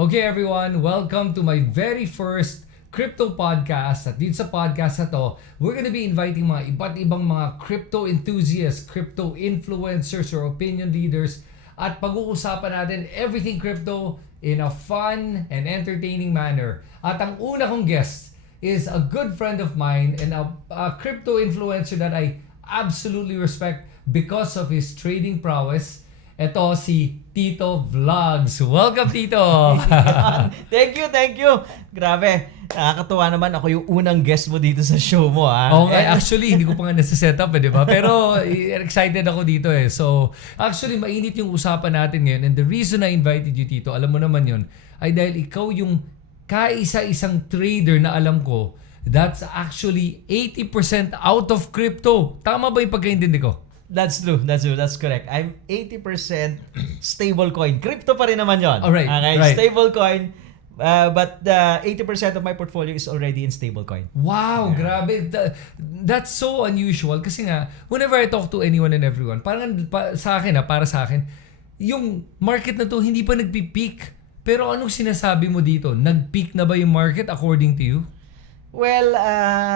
Okay everyone, welcome to my very first crypto podcast. At dito sa podcast na to, we're gonna be inviting mga iba't ibang mga crypto enthusiasts, crypto influencers or opinion leaders at pag-uusapan natin everything crypto in a fun and entertaining manner. At ang una kong guest is a good friend of mine and a crypto influencer that I absolutely respect because of his trading prowess. Ito si Tito Vlogs. Welcome, Tito! Thank you. Grabe, nakakatuwa naman ako yung unang guest mo dito sa show mo. Oo nga, actually, hindi ko pa nga nasa-set up, di ba? Pero excited ako dito eh. So, actually, mainit yung usapan natin ngayon. And the reason I invited you, Tito, alam mo naman yun, ay dahil ikaw yung kaisa-isang trader na alam ko that's actually 80% out of crypto. Tama ba yung pagkaintindi ko? That's true. That's correct. I'm 80% stablecoin. Crypto pa rin naman yon. Alright, Okay, right. Stablecoin. But 80% of my portfolio is already in stablecoin. Wow, grabe. That's so unusual kasi nga, whenever I talk to anyone and everyone, parang para sa akin, yung market na to hindi pa nagpi-peak. Pero anong sinasabi mo dito? Nag-peak na ba yung market according to you? Well,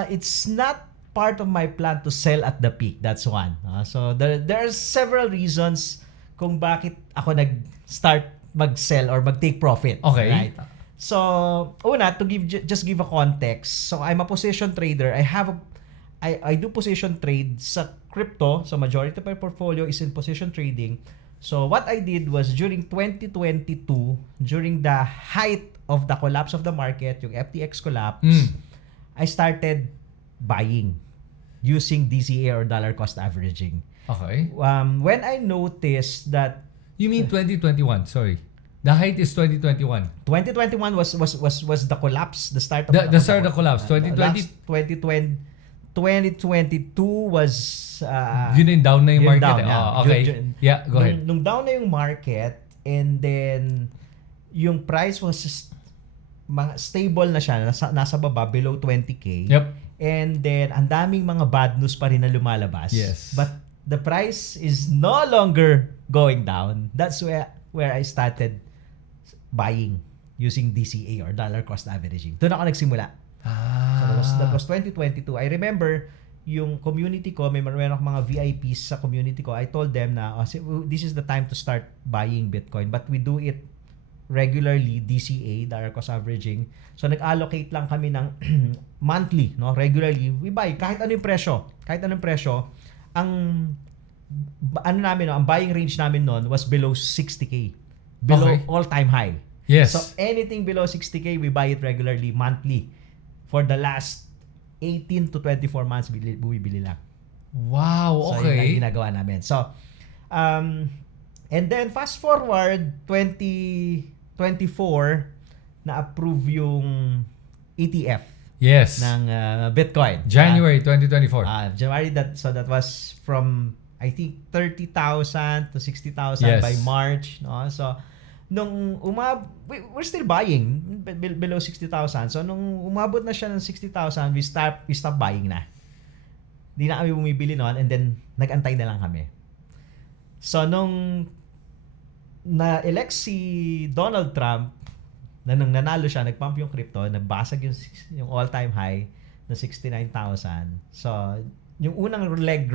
it's not part of my plan to sell at the peak. That's one. So there are several reasons kung bakit ako nag-start mag-sell or mag-take profit. Okay. Right? So, una, to just give a context. So, I'm a position trader. I do position trade sa crypto. So, majority of my portfolio is in position trading. So, what I did was during 2022, during the height of the collapse of the market, yung FTX collapse, I started buying using DCA or dollar cost averaging. Okay. When I noticed that You mean 2021, sorry. The height is 2021. 2021 was the collapse, the start of The start of the collapse. 2022 was Yun yung down na yung yun market. down, eh. yeah. Oh, okay. Yeah, go ahead. Nung down na yung market and then yung price was stable na siya, nasa baba, below 20K. Yep. And then, ang daming mga bad news pa rin na lumalabas. Yes. But the price is no longer going down. That's where I started buying using DCA or dollar cost averaging. Doon ako nagsimula. So that was 2022. I remember yung community ko, may meron akong mga VIPs sa community ko. I told them na this is the time to start buying Bitcoin, but we do it regularly, DCA, dollar cost averaging. So nag-allocate lang kami ng monthly, no? Regularly, we buy kahit anong presyo. Ang ang buying range namin noon was below 60K. Below all-time high. Yes. So anything below 60K, we buy it regularly, monthly. For the last 18 to 24 months, bumibili lang. Wow, So yun okay. ang ginagawa namin. So, and then fast forward 2024 na-approve yung ETF Yes. ng Bitcoin. January 2024. January, that was from I think 30,000 to 60,000 Yes. by March, no? So nung we're still buying below 60,000. So nung umabot na siya ng 60,000, we stop buying na. Di na kami bumibili noon and then nag-antay na lang kami. So nung na-elect si Donald Trump, nung nanalo siya, nag-pump yung crypto, nabasag yung all-time high na 69,000. So, yung unang leg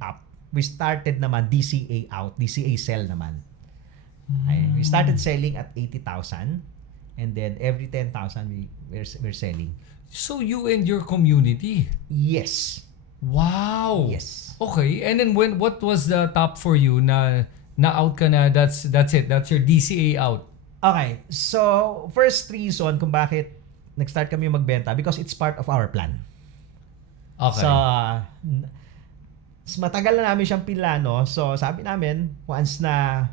up, we started naman DCA out, DCA sell naman. Okay, we started selling at 80,000 and then every 10,000 we're selling. So you and your community. Yes. Wow. Yes. Okay. And then what was the top for you na out ka na, that's it. That's your DCA out. Okay. So, first reason kung bakit nag-start kami magbenta, because it's part of our plan. Okay. So, matagal na namin siyang plano. So, sabi namin, once na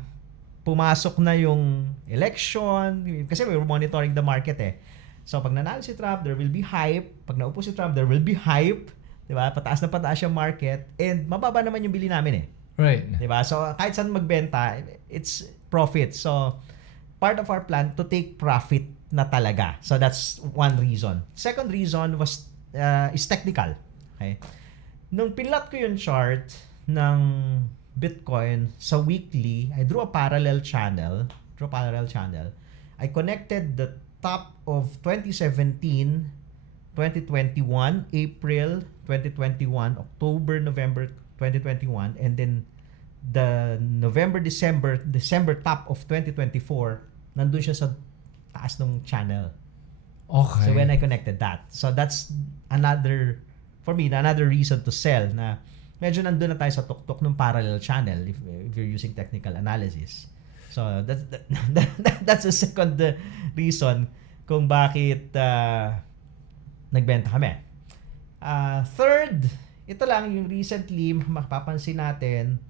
pumasok na yung election, kasi we were monitoring the market eh. So, pag nanalo si Trump, there will be hype. Pag naupo si Trump, there will be hype. Diba? Pataas na pataas yung market. And mababa naman yung bili namin eh. Right. Diba? So, kahit saan magbenta, it's profit. So, part of our plan to take profit na talaga. So, that's one reason. Second reason is technical. Okay? Nung pinlat ko yung chart ng Bitcoin sa weekly, I drew a parallel channel. I connected the top of 2017, 2021, April 2021, October, November 2021, and then the December top of 2024, nandun siya sa taas ng channel. Okay. So when I connected that. So that's another, for me, another reason to sell na medyo nandun na tayo sa tuktok ng parallel channel if you're using technical analysis. So that's the second reason kung bakit nagbenta kami. Third, ito lang yung recently mapapansin natin,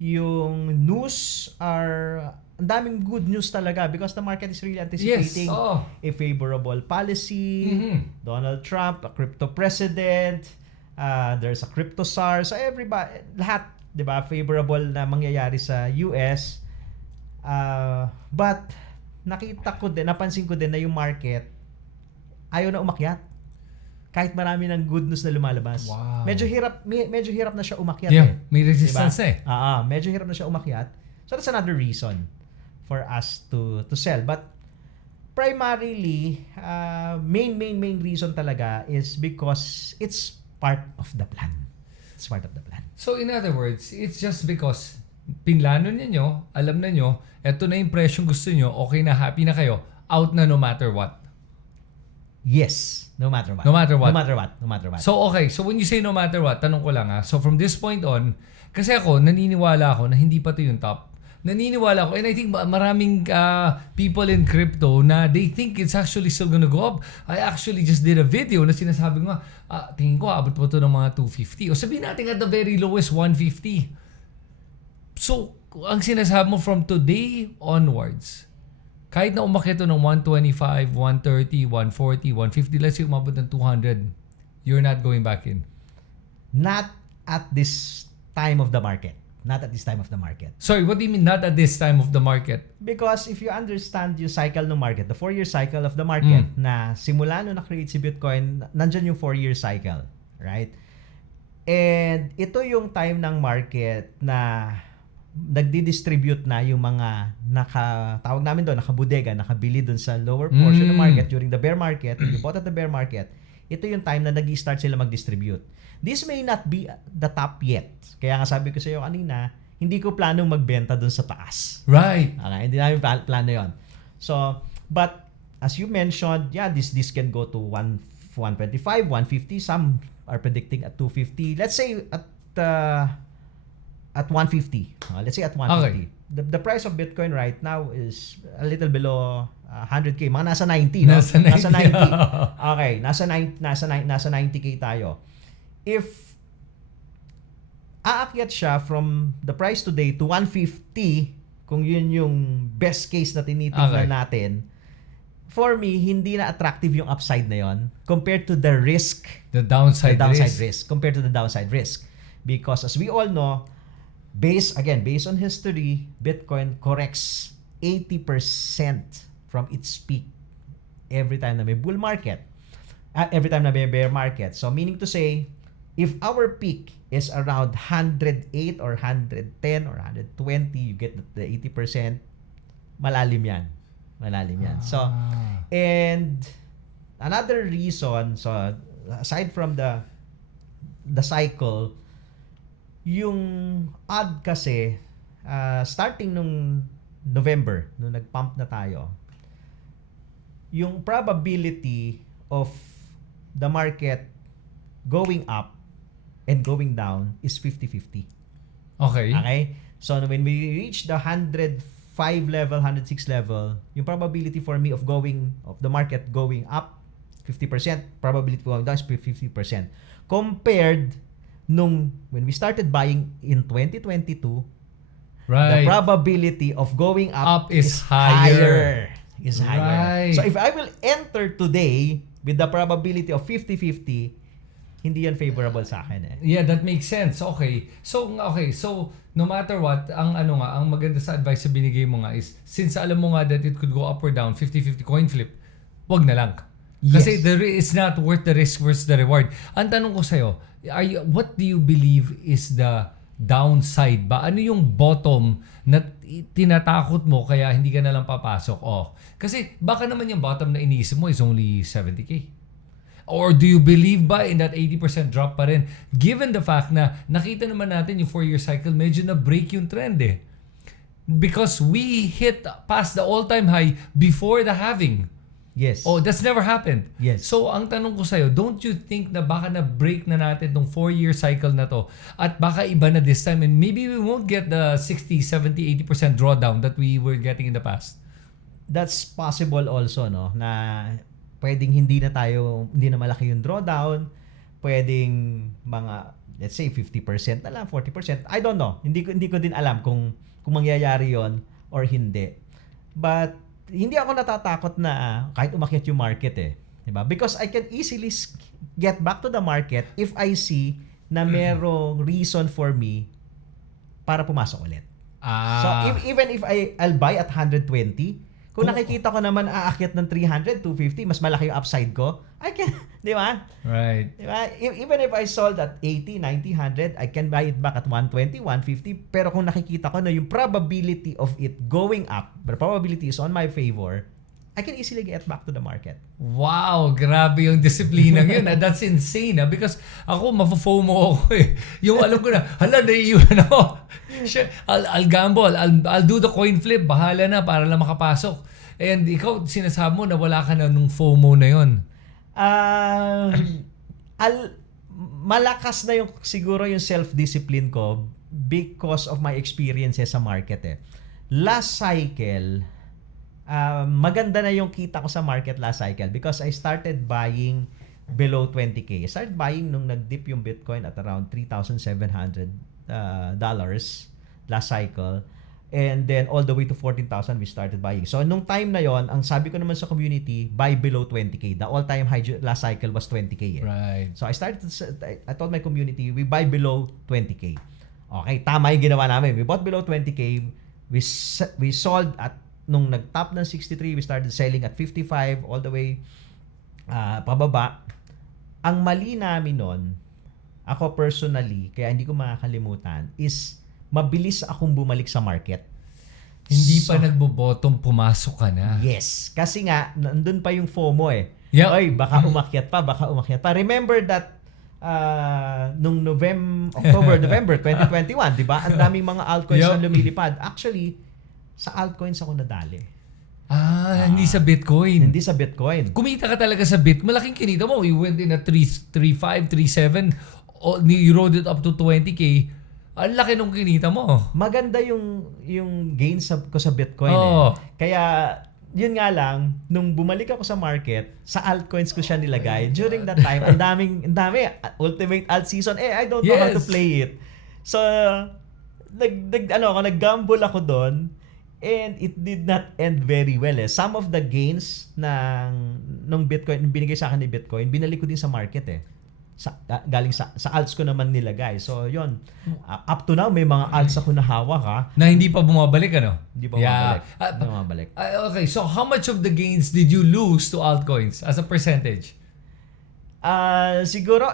yung news are ang daming good news talaga because the market is really anticipating a favorable policy, Donald Trump, a crypto president, there's a crypto SARS, so everybody, lahat, 'di ba, favorable na mangyayari sa US. But napansin ko din na yung market ayaw na umakyat. Kahit marami ng good news na lumalabas. Wow. Medyo hirap na siya umakyat. May resistance diba? Medyo hirap na siya umakyat. So that's another reason for us to sell. But primarily, main reason talaga is because it's part of the plan. It's part of the plan. So in other words, it's just because pinlano niyo, alam na nyo, eto na yung presyong gusto nyo, okay na, happy na kayo, out na no matter what. Yes, no matter what. No matter what. No matter what. No matter what. So okay, so when you say no matter what, tanong ko lang so from this point on, kasi ako, naniniwala ako na hindi pa to yung top. Naniniwala ako, and I think maraming people in crypto na they think it's actually still gonna go up. I actually just did a video na sinasabi ko tingin ko abot pa to ng mga 250. O sabihin natin at the very lowest 150. So, ang sinasabi mo from today onwards, kahit na umakyat to ng 125, 130, 140, 150, let's say umabot ng 200, you're not going back in? Not at this time of the market. Not at this time of the market. Sorry, what do you mean not at this time of the market? Because if you understand yung cycle ng market, the 4-year cycle of the market, na simula nung na-create si Bitcoin, nandyan yung 4-year cycle. Right? And ito yung time ng market na nagdi-distribute na yung mga tawag namin doon, nakabudega, nakabili doon sa lower portion ng market during the bear market. When you bought at the bear market, ito yung time na nag-i-start sila mag-distribute. This may not be the top yet. Kaya nga sabi ko sa iyo kanina, hindi ko planong magbenta doon sa taas. Right. Okay, hindi namin plano yon. So, but as you mentioned, this can go to 125, 150. Some are predicting at 250. Let's say at 150. Let's say at 150. Okay. The price of Bitcoin right now is a little below 100k. Mga nasa 90, no? Nasa 90. Okay, nasa 90k tayo. If aakyat siya from the price today to 150, kung yun yung best case na tinitingnan natin, for me, hindi na attractive yung upside na yon compared to the risk. The downside risk. Compared to the downside risk. Because as we all know, based on history, Bitcoin corrects 80% from its peak every time na may bull market. Every time na may bear market. So meaning to say, if our peak is around 108 or 110 or 120, you get the 80%, malalim yan. So, and another reason, so aside from the cycle, yung odd kasi, starting nung November, nung nag-pump na tayo, yung probability of the market going up and going down is 50-50. Okay? So when we reach the 105 level, 106 level, yung probability for me of the market going up 50%, probability going down is 50%. Compared nung when we started buying in 2022, the probability of going up is higher. Right. So if I will enter today with the probability of 50-50, hindi yan favorable sa akin eh. Yeah, that makes sense. Okay. So no matter what, ang maganda sa advice na binigay mo nga is, since alam mo nga that it could go up or down, 50-50 coin flip, wag na lang. Kasi it's not worth the risk versus the reward. Ang tanong ko sa'yo, what do you believe is the downside ba? Ano yung bottom na tinatakot mo kaya hindi ka na lang papasok? Kasi baka naman yung bottom na iniisip mo is only 70K. Or do you believe ba in that 80% drop pa rin? Given the fact na nakita naman natin yung 4-year cycle, medyo na-break yung trend eh. Because we hit past the all-time high before the halving. Yes. That's never happened. Yes. So, ang tanong ko sa'yo, don't you think na baka na-break na natin tong 4-year cycle na to at baka iba na this time and maybe we won't get the 60, 70, 80% drawdown that we were getting in the past? That's possible also, no? Na pwedeng hindi na malaki yung drawdown, pwedeng mga, let's say, 50% na lang, 40%. I don't know. Hindi ko din alam kung mangyayari yon or hindi. But hindi ako natatakot na kahit umakyat yung market eh. Diba? Because I can easily get back to the market if I see na merong reason for me para pumasok ulit. So even if I'll buy at 120, kung nakikita ko naman aakyat ng 300, 250, mas malaki yung upside ko, I can, di ba? Right. Di ba? Even if I sold at 80, 90, 100, I can buy it back at 120, 150. Pero kung nakikita ko na yung probability of it going up, the probability is on my favor, I can easily get back to the market. Wow, grabe yung disiplinang yun. That's insane. Because ako, mafo-FOMO ako eh. Yung alam ko na, naiiwan ako. I'll gamble. I'll do the coin flip. Bahala na para lang makapasok. And ikaw, sinasabi mo na wala ka na nung FOMO na yun. Malakas na siguro yung self-discipline ko because of my experiences sa market eh. Last cycle, maganda na yung kita ko sa market last cycle because I started buying below 20K. I started buying nung nag-dip yung Bitcoin at around $3,700 last cycle. And then all the way to 14,000 we started buying. So nung time na yon, ang sabi ko naman sa community, buy below 20K. The all-time high last cycle was 20K. Right. So I told my community, we buy below 20K. Okay, tama yung ginawa namin. We bought below 20K. We sold at nung nag-top ng 63, we started selling at 55 all the way pababa. Ang mali namin nun, ako personally, kaya hindi ko makakalimutan, is mabilis akong bumalik sa market. Hindi pa nagbo-bottom, pumasok ka na. Yes. Kasi nga, nandun pa yung FOMO eh. Yep. Oy, baka umakyat pa. Remember that nung October, November 2021, di ba? Ang daming mga altcoins na lumilipad. Actually, sa altcoins ako nadali. Hindi sa Bitcoin. Hindi sa Bitcoin. Kumita ka talaga sa Bitcoin. Malaking kinita mo. You went in at 3.5, 3.7. You rode it up to 20K. Ang laki nung kinita mo. Maganda yung gains ko sa Bitcoin eh. Kaya, yun nga lang, nung bumalik ako sa market, sa altcoins ko siya nilagay. During that time, ang dami, ultimate alt season. I don't know how to play it. So, nag-gamble ako doon. And it did not end very well eh. Some of the gains nung Bitcoin, binigay sa akin ni Bitcoin, binalik ko din sa market eh. Galing sa alts ko naman nilagay. So, yun. Up to now, may mga alts ako na hawak ha. Na hindi pa bumabalik, ano? Hindi pa bumabalik. Okay, so how much of the gains did you lose to altcoins as a percentage? Siguro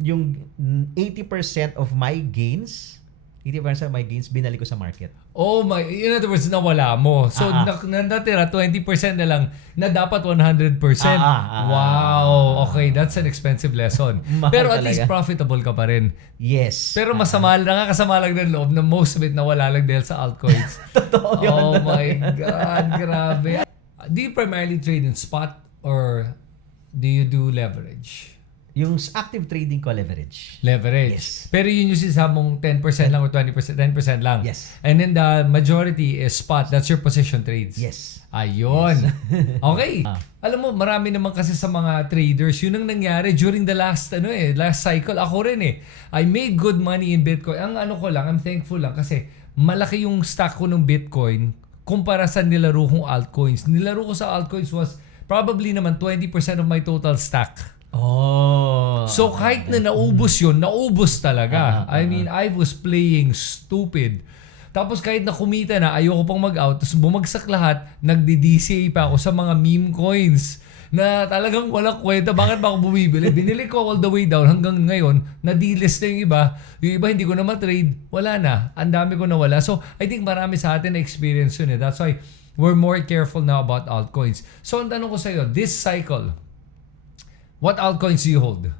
yung 80% of my gains, binalik ko sa market. In other words, nawala mo. So, natira 20% na lang na dapat 100%. Wow. Okay, that's an expensive lesson. Pero at least profitable ka pa rin. Yes. Pero nakakasama lang ng loob na most of it nawala lang dahil sa altcoins. Totoo yun. Oh my God, grabe. Do you primarily trade in spot or do you do leverage? Yung active trading ko, leverage. Leverage. Yes. Pero yun yung sisabong 10% lang or 20%, 10% lang. Yes. And then the majority is spot. That's your position trades. Yes. Ayun. Yes. Okay. Alam mo, marami naman kasi sa mga traders, yun ang nangyari during the last cycle. Ako rin eh. I made good money in Bitcoin. I'm thankful lang kasi malaki yung stack ko ng Bitcoin kumpara sa nilaro kong altcoins. Nilaro ko sa altcoins was probably naman 20% of my total stack. So kahit na naubos yun, naubos talaga. I mean, I was playing stupid. Tapos kahit na kumita na, ayoko pang mag-out, tapos bumagsak lahat, nagdi-DCA pa ako sa mga meme coins na talagang walang kwenta. Bakit ba ako bumibili? Binili ko all the way down hanggang ngayon, na-delist na yung iba. Yung iba hindi ko na ma-trade, wala na. Ang dami ko nawala. So, I think marami sa atin na experience yun eh. That's why we're more careful now about altcoins. So, ang tanong ko sa'yo, this cycle, what altcoins do you hold?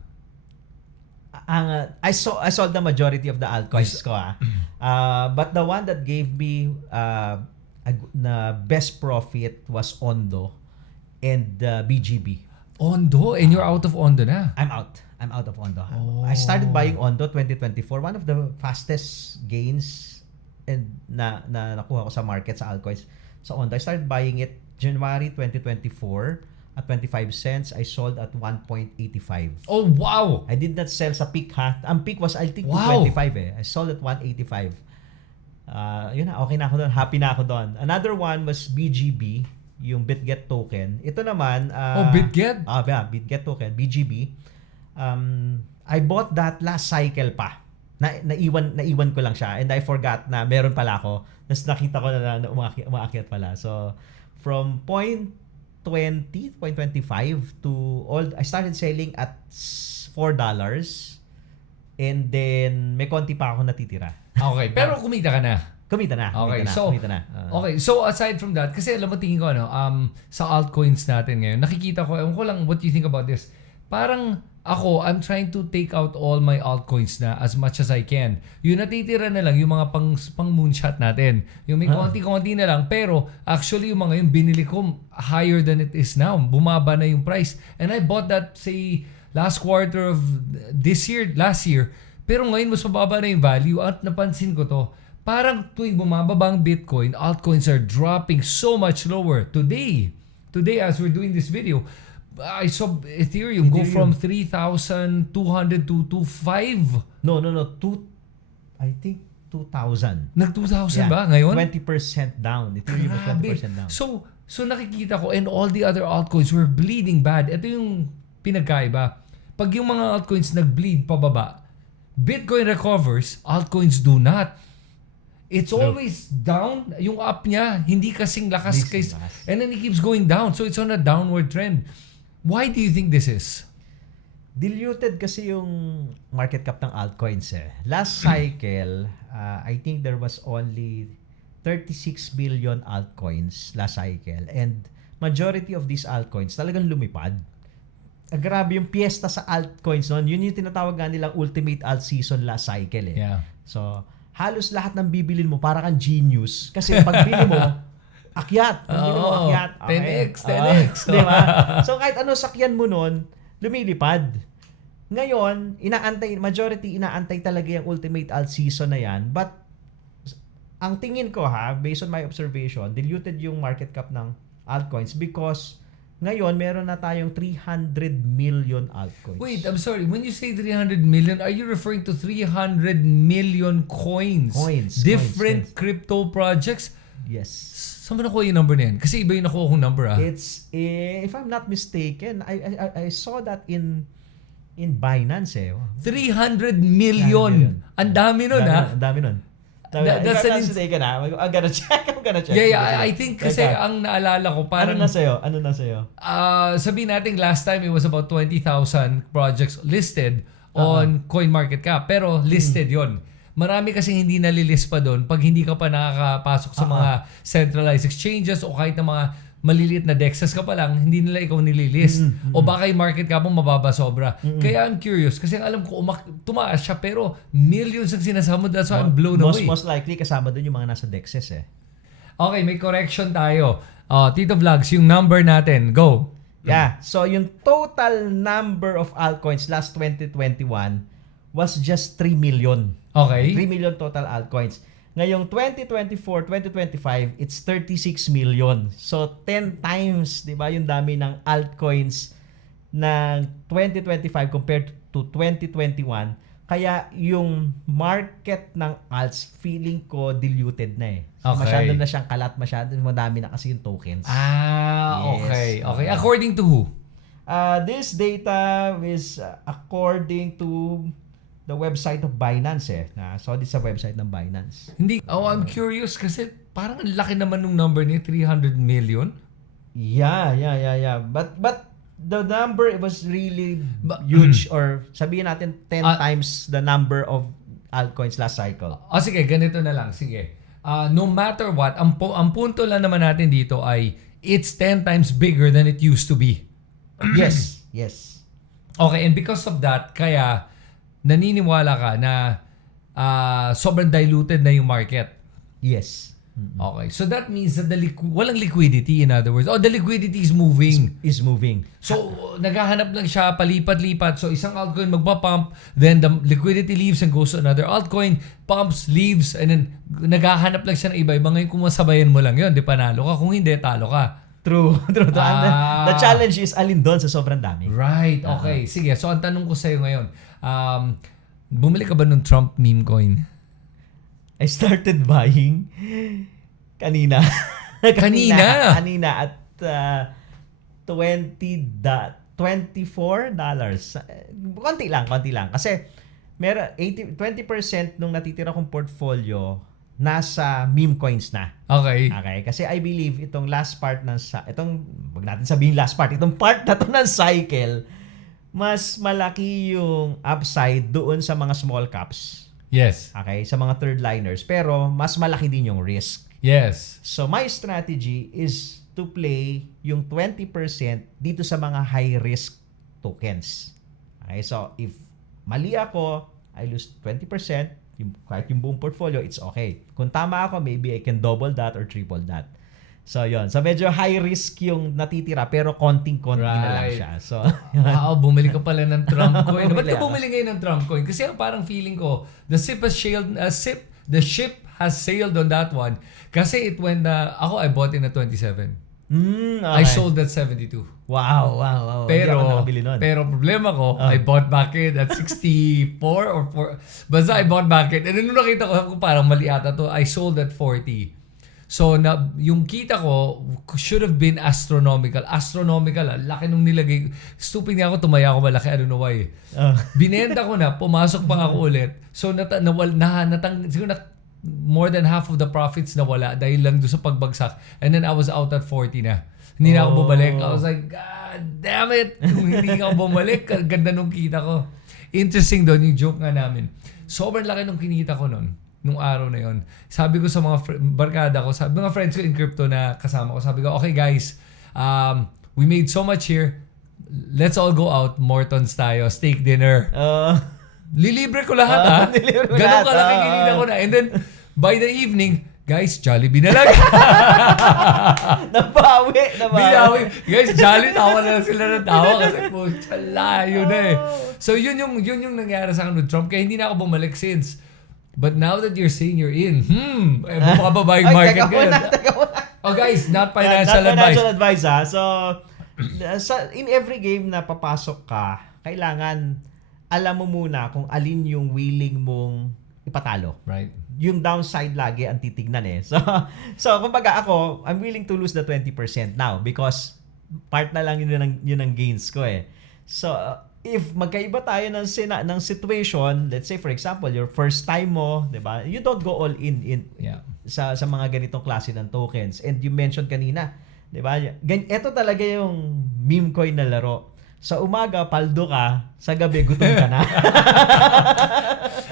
I sold the majority of the altcoins ko but the one that gave me na best profit was Ondo and BGB. Ondo? And you're out of Ondo na? I'm out of Ondo. Oh. I started buying Ondo 2024, one of the fastest gains and na nakuha ko sa market sa altcoins sa Ondo. I started buying it January 2024 at 25 cents. I sold at 1.85. Oh, wow! I did not sell sa peak ha. Ang peak was I think Wow. 225 eh. I sold at 185. Yun na, okay na ako doon. Happy na ako doon. Another one was BGB, yung BitGet token. Ito naman BitGet? Yeah, BitGet token, BGB. I bought that last cycle pa. Naiwan ko lang siya and I forgot na meron pala ako. Tapos nakita ko na umaakyat pala. So from 0.25 to I started selling at $4 and then may konti pa ako natitira. Okay, pero kumita ka na. Kumita na. Okay, so aside from that, kasi alam mo tingin ko sa altcoins natin ngayon, nakikita ko, ewan ko lang what you think about this. Parang ako, I'm trying to take out all my altcoins na as much as I can. Yung natitira na lang, yung mga pang moonshot natin. Yung may konti-konti na lang, pero actually yung mga yung binili ko higher than it is now. Bumaba na yung price. And I bought that, say, last quarter of last year. Pero ngayon, mas mababa na yung value. At napansin ko to, parang tuwing bumababa ang Bitcoin, altcoins are dropping so much lower. Today, as we're doing this video, I saw Ethereum go from 3,200 to 2,500. No. I think 2,000. Nag 2,000 ba ngayon? 20% down. Ethereum was 20% down. So nakikita ko and all the other altcoins were bleeding bad. Ito yung pinagkaiba. Pag yung mga altcoins nag-bleed pababa, Bitcoin recovers, altcoins do not. It's always down. Yung up niya, hindi kasing lakas. And then it keeps going down. So it's on a downward trend. Why do you think this is? Diluted kasi yung market cap ng altcoins eh. Last cycle, I think there was only 36 billion altcoins last cycle. And majority of these altcoins talagang lumipad. Grabe yung piyesta sa altcoins noon. Yun yung tinatawag nga nilang ultimate alt season last cycle eh. Yeah. So, halos lahat ng bibilin mo para kang genius. Kasi pag bili mo, akyat. Pag bili mo, akyat. Okay. 10x. Diba? So, kahit ano sakyan mo nun, lumilipad. Ngayon, majority inaantay talaga yung ultimate alt season na yan. But, ang tingin ko based on my observation, diluted yung market cap ng altcoins because ngayon, meron na tayong 300 million altcoins. Wait, I'm sorry. When you say 300 million, are you referring to 300 million coins? Different crypto projects? Yes. Saan ba nakuha yung number na yan? Kasi iba yung nakuha kong number It's, if I'm not mistaken, I saw that in Binance eh. 300 million. Ang dami nun Ang dami nun. That's I'm not mistaken I'm gonna check. Yeah, I think kasi ang naalala ko parang Ano na sa'yo? Sabihin natin last time it was about 20,000 projects listed on CoinMarketCap pero listed yon. Marami kasi hindi nalilist pa doon pag hindi ka pa nakakapasok sa mga centralized exchanges o kahit na mga maliliit na dexes ka pa lang, hindi nila ikaw nililist. O baka yung market cap mo mababa sobra. Kaya I'm curious kasi alam ko tumaas siya pero millions ang sinasama. That's why I'm blown away. Most likely kasama doon yung mga nasa dexes eh. Okay, may correction tayo. Tito Vlogs, yung number natin. Go. Yeah. So yung total number of altcoins last 2021 was just 3 million. Okay. 3 million total altcoins. Ngayong 2024, 2025, it's 36 million. So 10 times, 'di ba, yung dami ng altcoins ng 2025 compared to 2021. Kaya yung market ng alts feeling ko diluted na eh. So, Okay. masyado na siyang kalat, masyado madami na kasi yung tokens. Okay. Yes. Okay. According to who? This data is according to the website of Binance eh. So this sa website ng Binance. Hindi. I'm curious kasi parang ang laki naman nung number niya, 300 million. Yeah. But the number was really Ba- huge, or sabihin natin 10 Ah. times the number of altcoins last cycle. Sige, ganito na lang. Sige. No matter what, ang punto lang naman natin dito ay it's 10 times bigger than it used to be. Yes. Okay, and because of that, kaya naniniwala ka na sobrang diluted na yung market. Yes. Okay, so that means that walang liquidity, in other words. The liquidity is moving. Is moving. So, naghahanap lang siya, palipat-lipat. So, isang altcoin magpa-pump, then the liquidity leaves and goes to another altcoin, pumps, leaves, and then naghahanap lang siya ng iba-iba. Ngayon, kung masabayan mo lang yun, di panalo ka. Kung hindi, talo ka. True. The challenge is alin doon sa sobrang dami. Right, okay. Sige, so ang tanong ko sa'yo ngayon, bumili ka ba ng Trump meme coin? I started buying kanina. Kanina at $24. Konti lang. Kasi 20% nung natitira kong portfolio nasa meme coins na. Okay. Kasi I believe itong last part wag natin sabihin last part, itong part na to ng cycle, mas malaki yung upside doon sa mga small caps. Yes. Okay, sa mga third liners, pero mas malaki din yung risk. Yes. So my strategy is to play yung 20% dito sa mga high risk tokens. Okay, so if mali ako, I lose 20%, kahit yung buong portfolio, it's okay. Kung tama ako, maybe I can double that or triple that. So yun. So medyo high risk yung natitira, pero konting-konti na lang siya. So wow, bumili ka pala ng Trump coin. Ba't ka Bumili bumili ngayon ng Trump coin? Kasi parang feeling ko, the ship has sailed on that one. Kasi it went, I bought in at 27. okay. I sold at 72. Wow. Hindi ako nakabili nun. Pero problema ko, I bought back in at 64 or 4. Basta I bought back in. And nung nakita ko, parang mali ata to, I sold at 40. So, yung kita ko should have been astronomical. Laki nung nilagay. Stupid nga ako, tumaya ako malaki. I don't know why. Binenta ko na, pumasok pa ako ulit. So, siguro more than half of the profits nawala dahil lang doon sa pagbagsak. And then I was out at 40 na. Hindi na ako bumalik. I was like, God damn it! Kung hindi ako bumalik, ganda nung kita ko. Interesting doon, yung joke nga namin. Sobrang laki nung kinita ko noon. Nung araw na yon, sabi ko sa mga barkada ko, mga friends ko in crypto na kasama ko, sabi ko, okay guys, we made so much here, let's all go out, Mortons tayo, steak dinner. Lilibre ko lahat Ganun kalaki kinita ko na. And then, by the evening, guys, Jollibee na lang. Nabawi. Guys, Jolly, tawa na lang sila ng tawa kasi po, layo na eh. So, yun yung nangyari sa akin with Trump, kaya hindi na ako bumalik since. But now that you're saying you're in, bumababa yung market ko. Oh guys, not financial advice. Not financial advice in every game na papasok ka, kailangan alam mo muna kung alin yung willing mong ipatalo. Right. Yung downside lagi ang titignan eh. So kumbaga ako, I'm willing to lose the 20% now because part na lang yun ang gains ko eh. So if magkaiba tayo ng situation, let's say for example, your first time mo, 'di ba? You don't go all in sa mga ganitong klase ng tokens. And you mentioned kanina, 'di ba? Ito talaga yung meme coin na laro. Sa umaga paldo ka, sa gabi gutom ka na.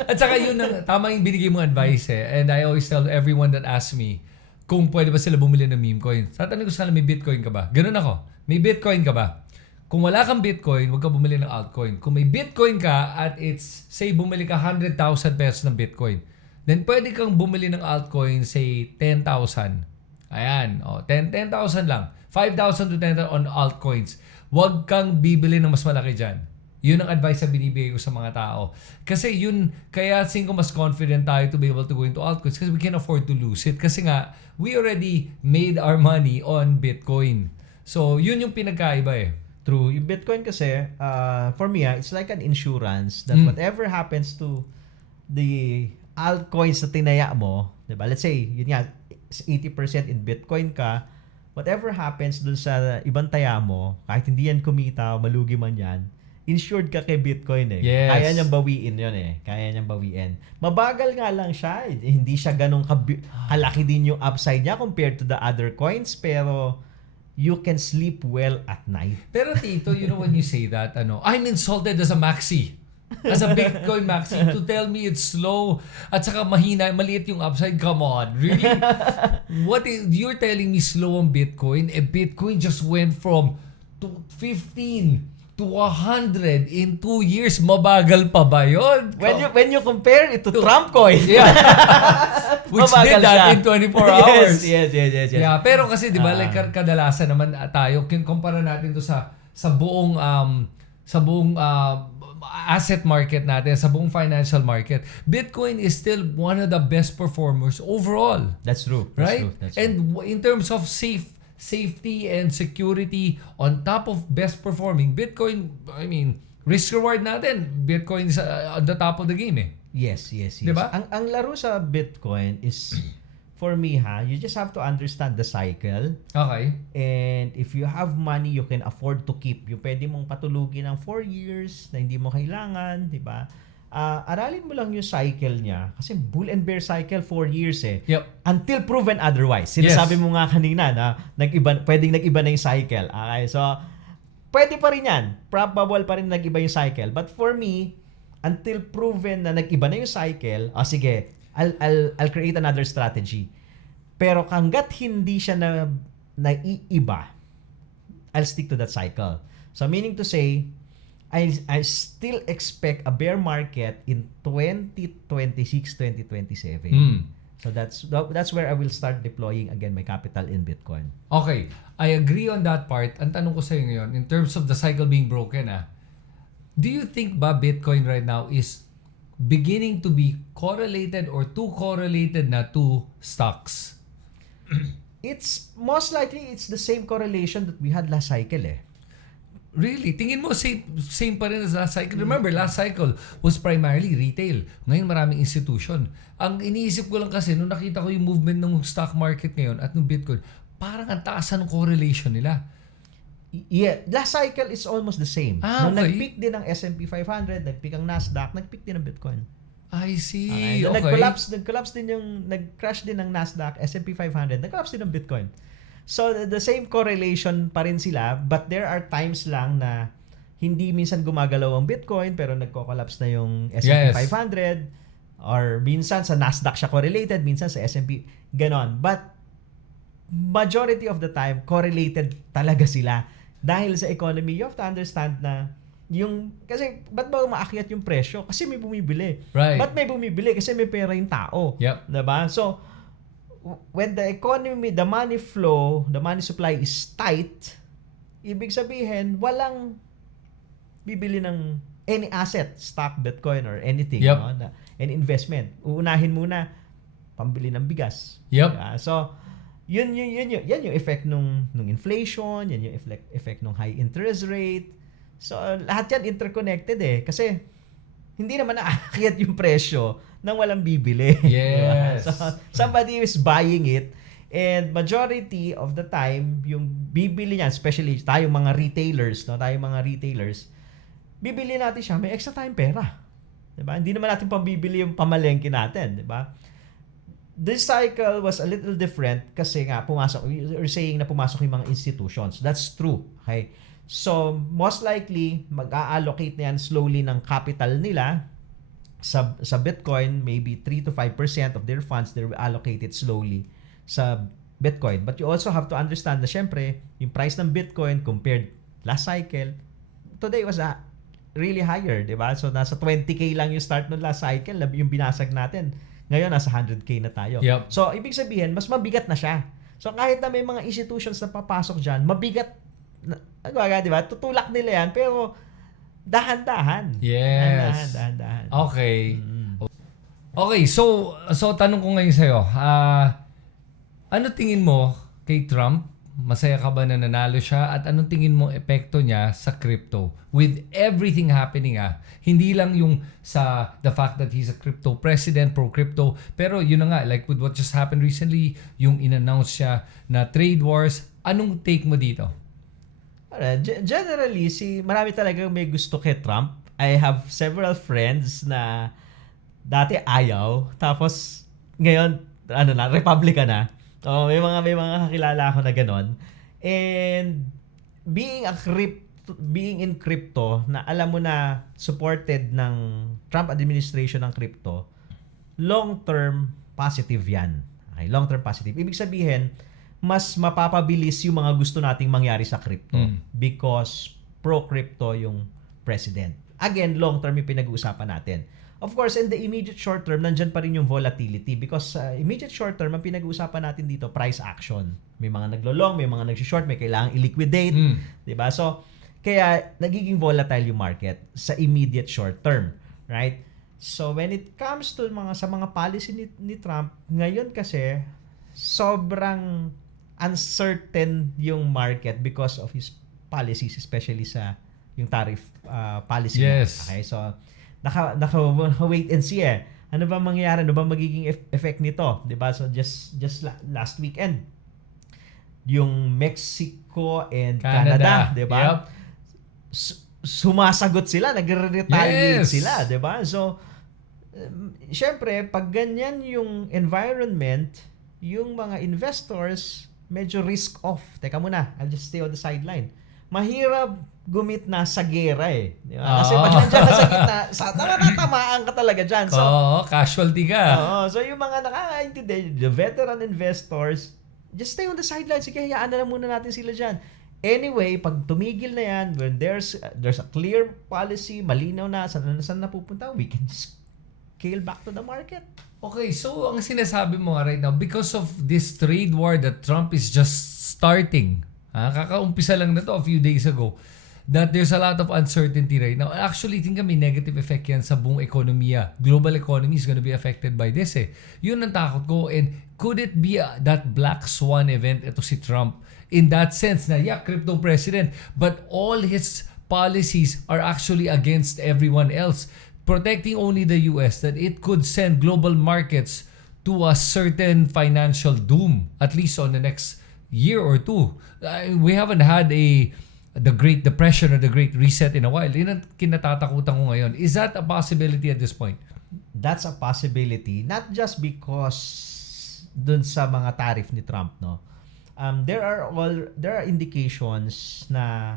At saka yun tama yung binigay mong advice eh. And I always tell everyone that asks me kung pwede ba sila bumili ng meme coin. Tatanungin ko sana, may Bitcoin ka ba? Ganun ako. May Bitcoin ka ba? Kung wala kang Bitcoin, huwag ka bumili ng altcoin. Kung may Bitcoin ka at it's, say, bumili ka 100,000 pesos ng Bitcoin, then pwede kang bumili ng altcoin, say, 10,000. Ayan, 10,000 lang. 5,000 to 10,000 on altcoins. Huwag kang bibili ng mas malaki dyan. Yun ang advice na binibigay ko sa mga tao. Kasi yun, kaya ko mas confident tayo to be able to go into altcoins kasi we can afford to lose it. Kasi nga, we already made our money on Bitcoin. So, yun yung pinagkaiba eh. True. Yung Bitcoin kasi, for me, it's like an insurance that whatever happens to the altcoins na tinaya mo, diba? Let's say, yun nga, 80% in Bitcoin ka, whatever happens dun sa ibang taya mo, kahit hindi yan kumita, malugi man yan, insured ka kay Bitcoin eh. Yes. Kaya niyang bawiin yun eh. Kaya niyang bawiin. Mabagal nga lang siya. Hindi siya ganun kalaki din yung upside niya compared to the other coins, pero you can sleep well at night. Pero Tito, you know when you say that, I'm insulted as a maxi. As a Bitcoin maxi to tell me it's slow at saka maliit yung upside. Come on, really? You're telling me slow on Bitcoin? Bitcoin just went from 15 to 100 in 2 years. Mabagal pa ba yun? When you compare it to Trump coin. Yeah. Which did that in 24 hours. Yes. Yeah, pero kasi 'di ba like kadalasan naman tayo kumpara natin to sa buong asset market natin, sa buong financial market. Bitcoin is still one of the best performers overall. That's true. Right? That's true. And in terms of safety and security on top of best performing, Bitcoin, I mean, risk reward natin, Bitcoin is on the top of the game eh. Yes. Diba? Ang laro sa Bitcoin is, for me you just have to understand the cycle. Okay. And if you have money you can afford to keep, yung pwede mong patulugin ng 4 years na hindi mo kailangan, di ba? Aralin mo lang yung cycle niya. Kasi bull and bear cycle, 4 years eh. Yep. Until proven otherwise. Sinasabi mo nga kanina na pwedeng nag-iba na yung cycle. Okay, so pwede pa rin yan. Probable pa rin nag-iba yung cycle. But for me, until proven na nag-iba na yung cycle, sige, I'll create another strategy. Pero hanggat hindi siya naiiba, I'll stick to that cycle. So meaning to say, I still expect a bear market in 2026, 2027. So that's where I will start deploying again my capital in Bitcoin. Okay, I agree on that part. Ang tanong ko sa iyo ngayon, in terms of the cycle being broken, do you think ba Bitcoin right now is beginning to be correlated or too correlated na to stocks? It's most likely it's the same correlation that we had last cycle eh. Really? Tingin mo same pa rin as last cycle? Remember, last cycle was primarily retail. Ngayon maraming institution. Ang iniisip ko lang kasi nung nakita ko yung movement ng stock market ngayon at ng Bitcoin, parang ang taas ng correlation nila. Yeah, last cycle is almost the same. Nung okay. nag-peak din ang S&P 500, nag-peak ang Nasdaq, nag-peak din ang Bitcoin. I see. Okay. Okay. Nag-collapse din yung, nag-crash din ang Nasdaq, S&P 500, nag-collapse din ang Bitcoin. So, the same correlation pa rin sila, but there are times lang na hindi minsan gumagalaw ang Bitcoin, pero nagko-collapse na yung S&P 500, or minsan sa Nasdaq siya correlated, minsan sa S&P, ganon. But, majority of the time, correlated talaga sila. Dahil sa economy, you have to understand na kasi ba't ba umaakyat yung presyo? Kasi may bumibili. Right. Ba't may bumibili? Kasi may pera yung tao. Yep. Diba? So, when the economy, the money flow, the money supply is tight, ibig sabihin, walang bibili ng any asset, stock, Bitcoin, or anything. Yep. No? Any investment. Uunahin muna, pambili ng bigas. Yep. Diba? So, yan yung effect nung inflation, yan yung effect nung high interest rate. So, lahat yan interconnected eh. Kasi, hindi naman naakyat yung presyo nang walang bibili. Yes. So, somebody is buying it, and majority of the time, yung bibili niyan, especially tayong mga retailers, bibili natin siya, may extra tayong pera. Diba? Hindi naman natin pambibili yung pamalengke natin. Diba? This cycle was a little different kasi nga you're saying na pumasok yung mga institutions. That's true. Okay? So, most likely, mag-a-allocate na yan slowly ng capital nila sa Bitcoin. Maybe 3 to 5% of their funds, they will allocate it slowly sa Bitcoin. But you also have to understand na syempre, yung price ng Bitcoin compared last cycle, today was really higher, di ba? So, nasa 20K lang yung start ng last cycle, yung binasag natin. Ngayon, nasa 100K na tayo. Yep. So, ibig sabihin, mas mabigat na siya. So, kahit na may mga institutions na papasok dyan, mabigat, di ba? Tutulak nila yan, pero dahan-dahan. Yes. Dahan-dahan. Okay. Okay, so tanong ko ngayon sa'yo. Ano tingin mo kay Trump? Masaya ka ba na nanalo siya? At anong tingin mo epekto niya sa crypto? With everything happening hindi lang yung sa the fact that he's a crypto president, pro-crypto, pero yun na nga, like with what just happened recently, yung in-announce siya na trade wars, anong take mo dito? Generally, marami talaga may gusto kay Trump. I have several friends na dati ayaw, tapos ngayon, Republican na. May mga kakilala ako na ganon. And being in crypto na alam mo na supported ng Trump administration ng crypto, long-term positive yan. Okay, long-term positive. Ibig sabihin, mas mapapabilis yung mga gusto nating mangyari sa crypto because pro-crypto yung president. Again, long-term yung pinag-uusapan natin. Of course, in the immediate short term, nandyan pa rin yung volatility because immediate short term, ang pinag-uusapan natin dito, price action. May mga naglo-long, may mga nag-short, may kailangang i-liquidate. Diba? So, kaya nagiging volatile yung market sa immediate short term. Right? So, when it comes to sa mga policy ni Trump, ngayon kasi, sobrang uncertain yung market because of his policies, especially sa yung tariff policy. Yes. Okay? So, naka-wait and see eh. Ano ba mangyayari? Ano ba magiging effect nito? 'Di ba? So just last weekend yung Mexico and Canada 'di ba? Yep. Sumasagot sila, nagre-retaliate sila, 'di ba? So syempre, pag ganyan yung environment, yung mga investors medyo risk off. Teka muna, I'll just stay on the sideline. Mahirap gumit na sa gera eh. Di ba? Kasi pag nandiyan ka sa gitna, natatamaan ka talaga dyan. So, casualty ka. So yung mga nakakaintindi, the veteran investors, just stay on the sideline. Sige, hayaan na lang muna natin sila dyan. Anyway, pag tumigil na yan, when there's a clear policy, malinaw na, saan napupunta, we can just scale back to the market. Okay, so ang sinasabi mo right now, because of this trade war that Trump is just starting, kakaumpisa lang na to a few days ago, that there's a lot of uncertainty right now. Actually, tingnan may negative effect yan sa buong ekonomiya. Global economy is gonna be affected by this eh. Yun ang takot ko. And could it be that black swan event ito si Trump? In that sense na, crypto president, but all his policies are actually against everyone else. Protecting only the US, that it could send global markets to a certain financial doom, at least on the next year or two. We haven't had the Great Depression or the Great Reset in a while. Yun ang kinatatakutan ko ngayon. Is that a possibility at this point? That's a possibility. Not just because dun sa mga tariff ni Trump, no. There are indications na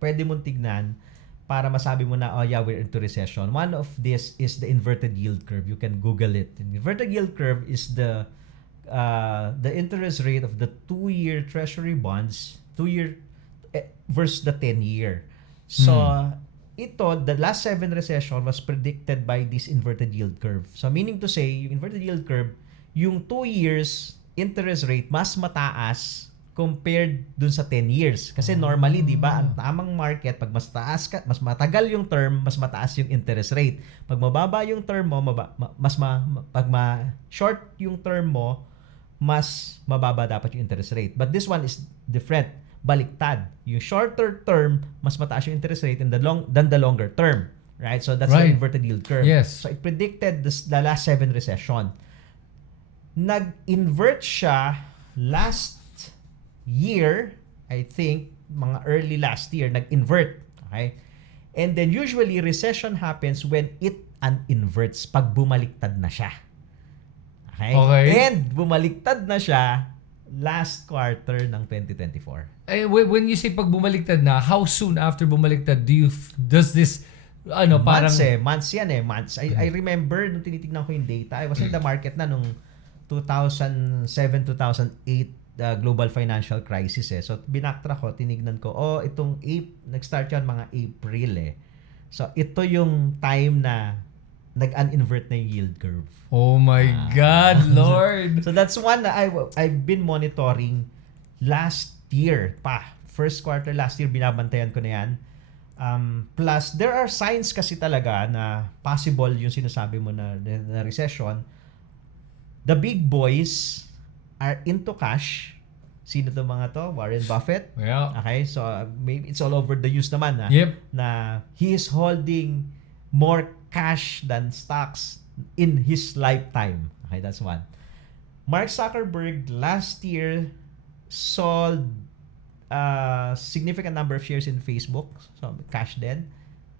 pwede mong tignan para masabi mo na, we're into recession. One of this is the inverted yield curve. You can Google it. The inverted yield curve is the interest rate of the 2-year treasury bonds, 2-year versus the 10-year. So, the last 7 recession was predicted by this inverted yield curve. So, meaning to say, yung inverted yield curve, yung 2 years interest rate mas mataas compared dun sa 10 years. Kasi normally, di ba, ang tamang market, pag mas matagal yung term, mas mataas yung interest rate. Pag mababa yung term mo, pag short yung term mo, mas mababa dapat yung interest rate. But this one is different. Baliktad. Yung shorter term, mas mataas yung interest rate than the longer term. Right? So that's the inverted yield curve. Yes. So it predicted the last 7 recession. Nag-invert siya last year, I think, mga early last year, nag-invert. Okay? And then usually, recession happens when it uninverts, pag bumaliktad na siya. Okay? And bumaliktad na siya last quarter ng 2024. When you say pag bumaliktad na, how soon after bumaliktad does this parang months yan eh, months. I remember nung tinitingnan ko yung data, I was in the market na nung 2007, 2008 global financial crisis eh. So binaktra ko, tinignan ko, itong nag-start yan mga April eh. So ito yung time na nag-uninvert na yung yield curve. Oh my God, Lord! So that's one na I've been monitoring last year pa. First quarter last year, binabantayan ko na yan. Plus, there are signs kasi talaga na possible yung sinasabi mo na recession. The big boys are into cash. Sino to mga to? Warren Buffett. Yeah. Okay, so maybe it's all over the news naman na he is holding more cash than stocks in his lifetime. Okay, that's one. Mark Zuckerberg last year sold a significant number of shares in Facebook. So cash din.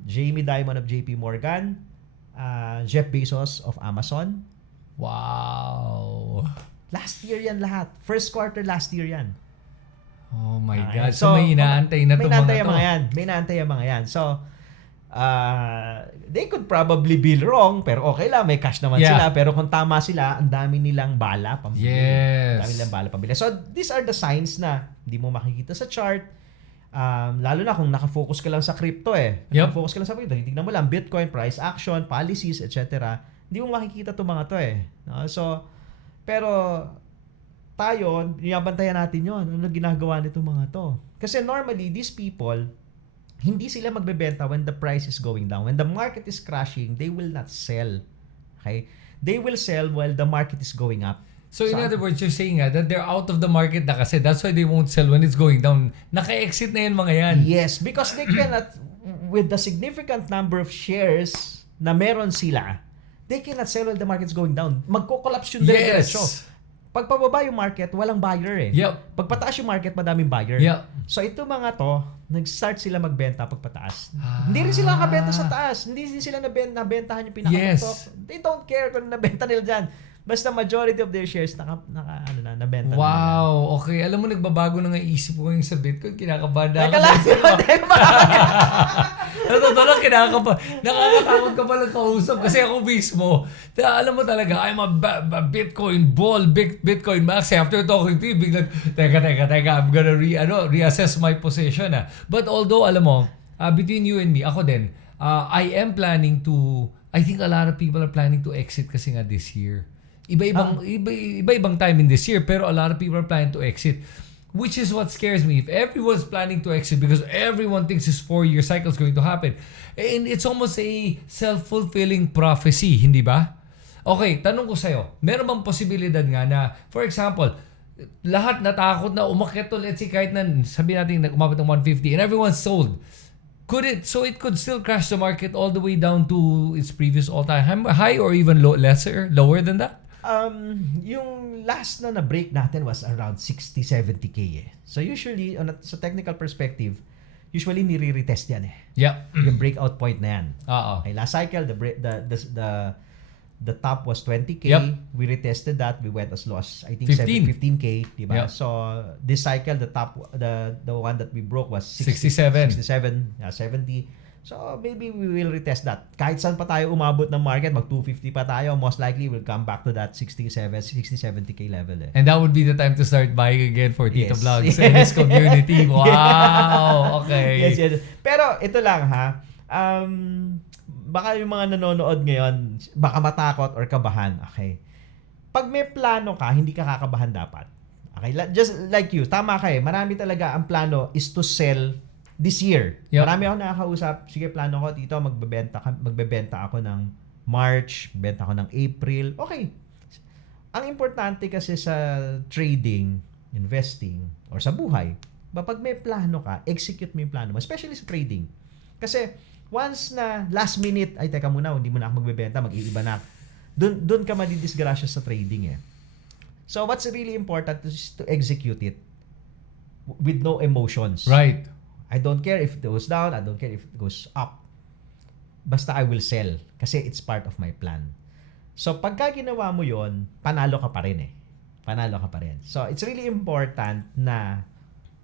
Jamie Dimon of JP Morgan. Jeff Bezos of Amazon. Wow. Last year yan lahat. First quarter last year yan. Oh my Okay. God. So may inaantay na may itong inaantay mga ang to. mga yan. May inaantay ang mga yan. So, they could probably be wrong, pero okay lang, may cash naman Yeah. sila. Pero kung tama sila, ang dami nilang bala pambili. Yes. Ang dami nilang bala pambili. So, these are the signs na hindi mo makikita sa chart. Lalo na kung nakafocus ka lang sa crypto Yep. Nakafocus ka lang sa crypto. Tignan mo lang, Bitcoin, price action, policies, etc. Hindi mo makikita itong mga to No? So, pero tayo, binabantayan natin yon. Ano ginagawa nito mga to? Kasi normally, these people, hindi sila magbebenta when the price is going down. When the market is crashing, they will not sell. Okay? They will sell while the market is going up. So in other words, you're saying that they're out of the market na kasi that's why they won't sell when it's going down. Naka-exit na yan mga yan. Yes, because they cannot, with the significant number of shares na meron sila, they cannot sell while the market is going down. Magko-collapse yung diretso. Pag pababa yung market, walang buyer Yep. Pag pataas yung market, madaming buyer. Yep. So ito mga to, nag-start sila magbenta pag pataas. Hindi rin sila nakabenta sa taas. Hindi din sila nabentahan yung pinaka-top. They don't care kung nabenta nila dyan. Basta majority of their shares nabenta nila. Wow. Okay. Alam mo, nagbabago na nga isip ko yung sa Bitcoin. Kinakabahan Teka ako. lang, Totoo lang, nakakatakot ka palang kausap kasi ako mismo, alam mo talaga, I'm a Bitcoin bull, Bitcoin max. After talking to you, biglang, teka, I'm gonna reassess my position. But although, alam mo, between you and me, ako din, I am planning to, I think a lot of people are planning to exit kasi nga this year. Iba-ibang time in this year, pero a lot of people are planning to exit. Which is what scares me. If everyone's planning to exit because everyone thinks this 4-year cycle is going to happen, and it's almost a self-fulfilling prophecy, hindi ba? Okay, tanong ko sa'yo, meron bang posibilidad nga na, for example, lahat natakot na umakyat to, let's say kahit na sabihin natin umabot ng 150 and everyone's sold. It could still crash the market all the way down to its previous all-time high or even lower than that? Yung last na break natin was around 60-70K So usually, sa technical perspective, usually nire-retest yan Yeah. Yung breakout point na yan. Oo. Okay, last cycle, the top was 20K. Yep. We retested that. We went as low as, I think, 15K. Diba? Yep. So, this cycle, the top, the one that we broke was 67. 70. So, maybe we will retest that. Kahit saan pa tayo umabot ng market, mag 250 pa tayo, most likely we'll come back to that 60-70K level. And that would be the time to start buying again for Tito Yes. Vlogs and his community. Wow! Okay. Yes. Pero ito lang baka yung mga nanonood ngayon, baka matakot or kabahan. Okay. Pag may plano ka, hindi ka kakabahan dapat. Okay? Just like you, tama ka Marami talaga ang plano is to sell this year. Yep. Marami ako nakakausap, sige plano ko, Tito, magbebenta ako ng March, benta ako ng April. Okay. Ang importante kasi sa trading, investing, or sa buhay, pag may plano ka, execute mo yung plano mo, especially sa trading. Kasi once na last minute, ay teka muna, hindi mo na ako magbebenta, mag-iiba na. Doon ka madidisgrasya sa trading So what's really important is to execute it with no emotions. Right. I don't care if it goes down, I don't care if it goes up. Basta I will sell kasi it's part of my plan. So pagka ginawa mo yon, panalo ka pa rin Panalo ka pa rin. So it's really important na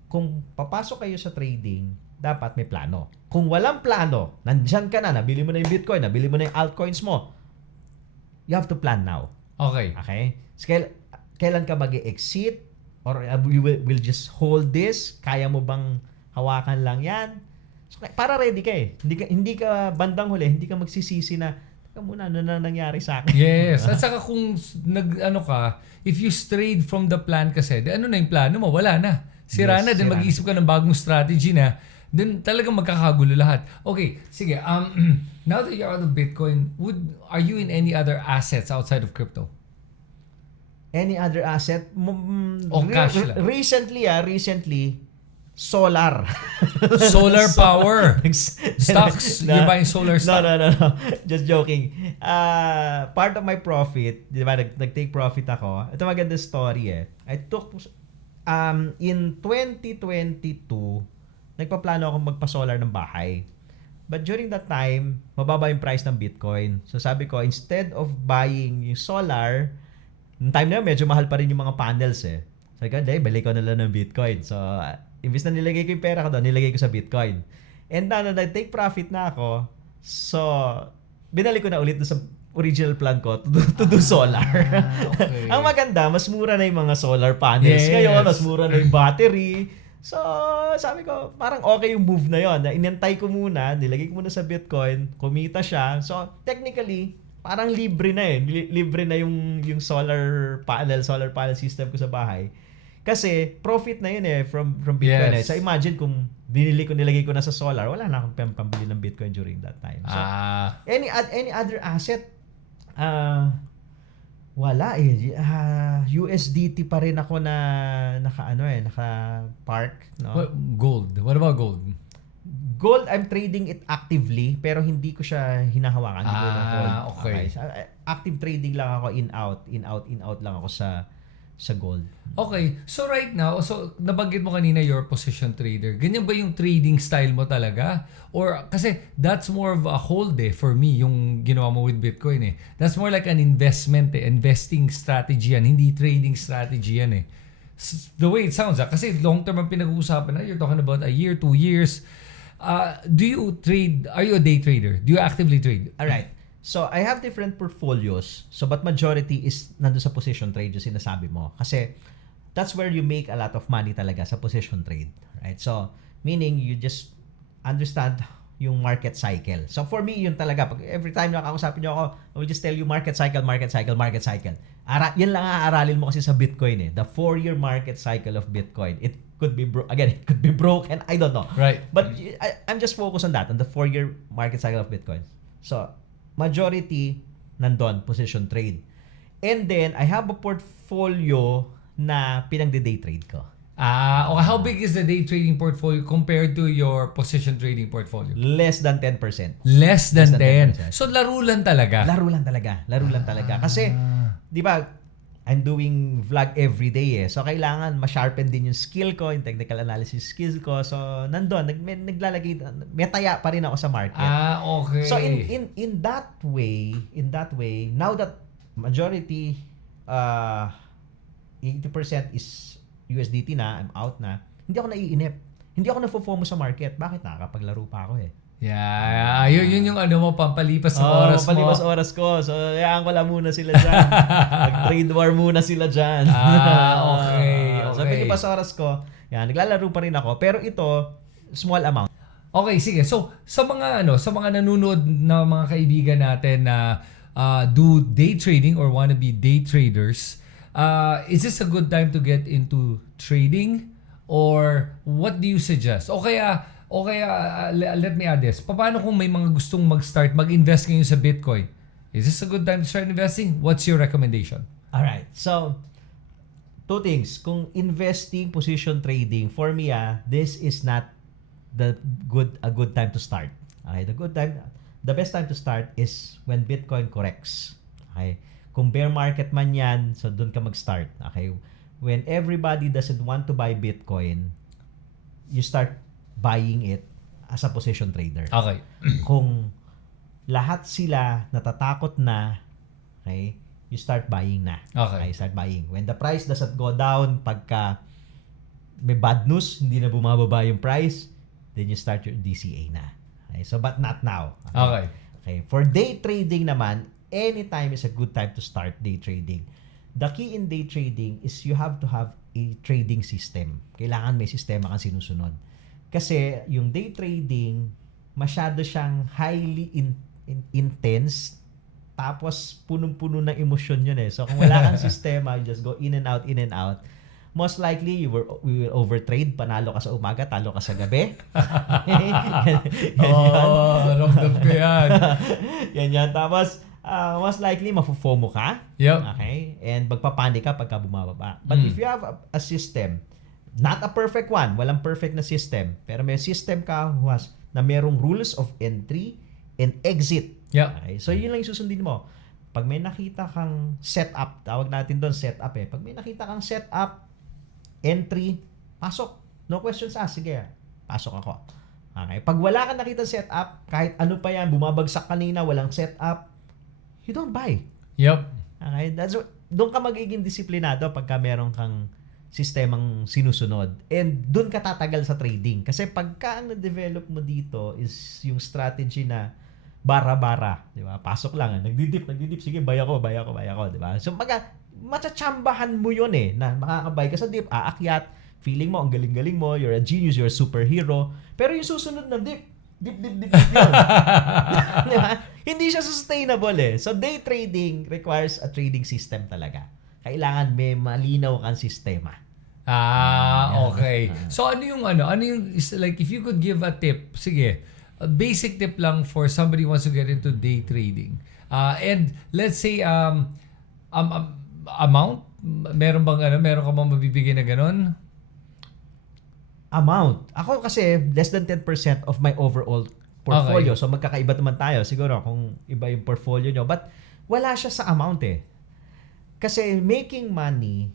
kung papasok kayo sa trading, dapat may plano. Kung walang plano, nandyan ka na, nabili mo na yung Bitcoin, nabili mo na yung altcoins mo, you have to plan now. Okay. Okay? So, kailan ka mag-exit? Or you will just hold this? Kaya mo bang hawakan lang yan? So, para ready ka Hindi ka bandang huli, hindi ka magsisisi na, teka muna, ano na nangyari sa akin? Yes. At saka kung if you strayed from the plan kasi, ano na yung plano mo? Wala na. Sira na. Then mag-iisip ka ng bagong strategy na. Then talagang magkakagulo lahat. Okay, sige. Now that you're out of Bitcoin, are you in any other assets outside of crypto? Any other asset? O cash lang? Recently, solar. Solar power. Stocks. You're buying solar stock. No. Just joking. Part of my profit, di ba, nag-take profit ako. Ito maganda story I took, in 2022, nagpaplano akong magpa-solar ng bahay. But during that time, mababa yung price ng Bitcoin. So sabi ko, instead of buying yung solar, yung time na yun, medyo mahal pa rin yung mga panels Sabi ko, hindi, balik ko na lang ng Bitcoin. So, imbis na nilagay ko yung pera ko doon, nilagay ko sa Bitcoin. And na nag-take profit na ako, so, binalik ko na ulit doon sa original plan ko to do solar. Okay. Ang maganda, mas mura na yung mga solar panels Yes. ngayon, mas mura na yung battery. So, sabi ko, parang okay yung move na yon. Inantay ko muna, nilagay ko muna sa Bitcoin, kumita siya. So, technically, parang libre na eh. Libre na yung solar panel system ko sa bahay. Kasi profit na yun eh from Bitcoin. Yes. So imagine kung nilagay ko na sa solar, wala na akong pambili ng Bitcoin during that time. So any other asset wala eh. USDT pa rin ako na naka-park, no? Gold. What about gold? Gold, I'm trading it actively pero hindi ko siya hinahawakan. Hindi ko na-hold. Okay. So, active trading lang ako, in out lang ako sa gold. Okay. So right now, so nabanggit mo kanina your position trader. Ganyan ba yung trading style mo talaga? Or kasi that's more of a hold for me yung ginawa mo with Bitcoin eh. That's more like an investment investing strategy yan, hindi trading strategy yan eh. The way it sounds kasi long term ang pinag-uusapan na, you're talking about a year, 2 years. Do you trade? Are you a day trader? Do you actively trade? All right. So, I have different portfolios. So, but majority is nandun sa position trade yung sinasabi mo. Kasi, that's where you make a lot of money talaga sa position trade. Right? So, meaning you just understand yung market cycle. So, for me, yun talaga. Pag every time nakakausapin nyo ako, I will just tell you market cycle. Yan lang aaralin mo kasi sa Bitcoin eh. The 4-year market cycle of Bitcoin. It could be it could be broken. I don't know. Right. But I'm just focused on that, on the 4-year market cycle of Bitcoin. So, majority nandun, position trade. And then, I have a portfolio na pinagde-day trade ko. Okay. How big is the day trading portfolio compared to your position trading portfolio? Less than 10%. Less than 10. 10%. So, laro lang talaga. Laro lang talaga. Kasi, di ba, I'm doing vlog every day eh. So, kailangan ma-sharpen din yung skill ko, yung technical analysis skills ko. So, nandun, naglalagay, may taya pa rin ako sa market. Okay. So, in that way, now that majority, 80% is USDT na, I'm out na, hindi ako naiinip. Hindi ako nafo-FOMO sa market. Bakit? Nakakapaglaro pa ako eh. Yeah, yun yung ano mo, pampalipas sa oras mo. Pampalipas oras ko. So, hayaan ko lang muna sila dyan. Mag-trade war muna sila dyan. Okay. So, pilipas oras ko. Yan, naglalaro pa rin ako. Pero ito, small amount. Okay, sige. So, sa mga nanonood na mga kaibigan natin na do day trading or wanna be day traders, is this a good time to get into trading? Or what do you suggest? O kaya let me add this. Paano kung may mga gustong mag-invest ngayon sa Bitcoin? Is this a good time to start investing? What's your recommendation? Alright. So, 2 things. Kung investing, position trading, for me, this is not a good time to start. Okay? The best time to start is when Bitcoin corrects. Okay? Kung bear market man yan, so doon ka mag-start. Okay? When everybody doesn't want to buy Bitcoin, you start buying it as a position trader. Okay. Kung lahat sila natatakot na, okay, you start buying na. Okay. Start buying. When the price doesn't go down, pagka may bad news, hindi na bumababa yung price, then you start your DCA na. Okay, so but not now. Okay. For day trading naman, anytime is a good time to start day trading. The key in day trading is you have to have a trading system. Kailangan may sistema kang sinusunod. Kasi yung day trading, masyado siyang highly intense, tapos punong-puno ng emosyon yun eh. So kung wala kang sistema, you just go in and out, most likely we will overtrade, panalo ka sa umaga, talo ka sa gabi. Ramdam ko yan. yan. Tapos, most likely, mafo-FOMO ka. Yep. Okay? And magpapanik ka pagka bumababa. But if you have a system, not a perfect one, walang perfect na system, pero may system ka na merong rules of entry and exit. Yep. Okay? So, yun lang yung susundin mo. Pag may nakita kang setup, tawag natin doon setup eh. Pag may nakita kang setup, entry, pasok. No questions asked. Sige, pasok ako. Okay? Pag wala kang nakita setup, kahit ano pa yan, bumabagsak kanina, walang setup, you don't buy. Yep. Okay? Doon ka magiging disiplinado pagka meron kang sistemang sinusunod. And doon ka tatagal sa trading. Kasi pagka ang na-develop mo dito is yung strategy na bara-bara, di ba? Pasok lang, nagdidip, sige, buy ako, di ba? So, matsatsambahan mo yun na makakabay ka sa dip, aakyat, feeling mo, ang galing-galing mo, you're a genius, you're a superhero, pero yung susunod na dip yun. Diba? Hindi siya sustainable So, day trading requires a trading system talaga. Kailangan may malinaw kang sistema. Okay. So, ano yung, is like, if you could give a tip, sige, a basic tip lang for somebody who wants to get into day trading. And let's say, amount? Meron ka bang mabibigay na ganun? Amount. Ako kasi less than 10% of my overall portfolio. Okay. So magkakaiba naman tayo siguro kung iba yung portfolio nyo. But wala siya sa amount Kasi making money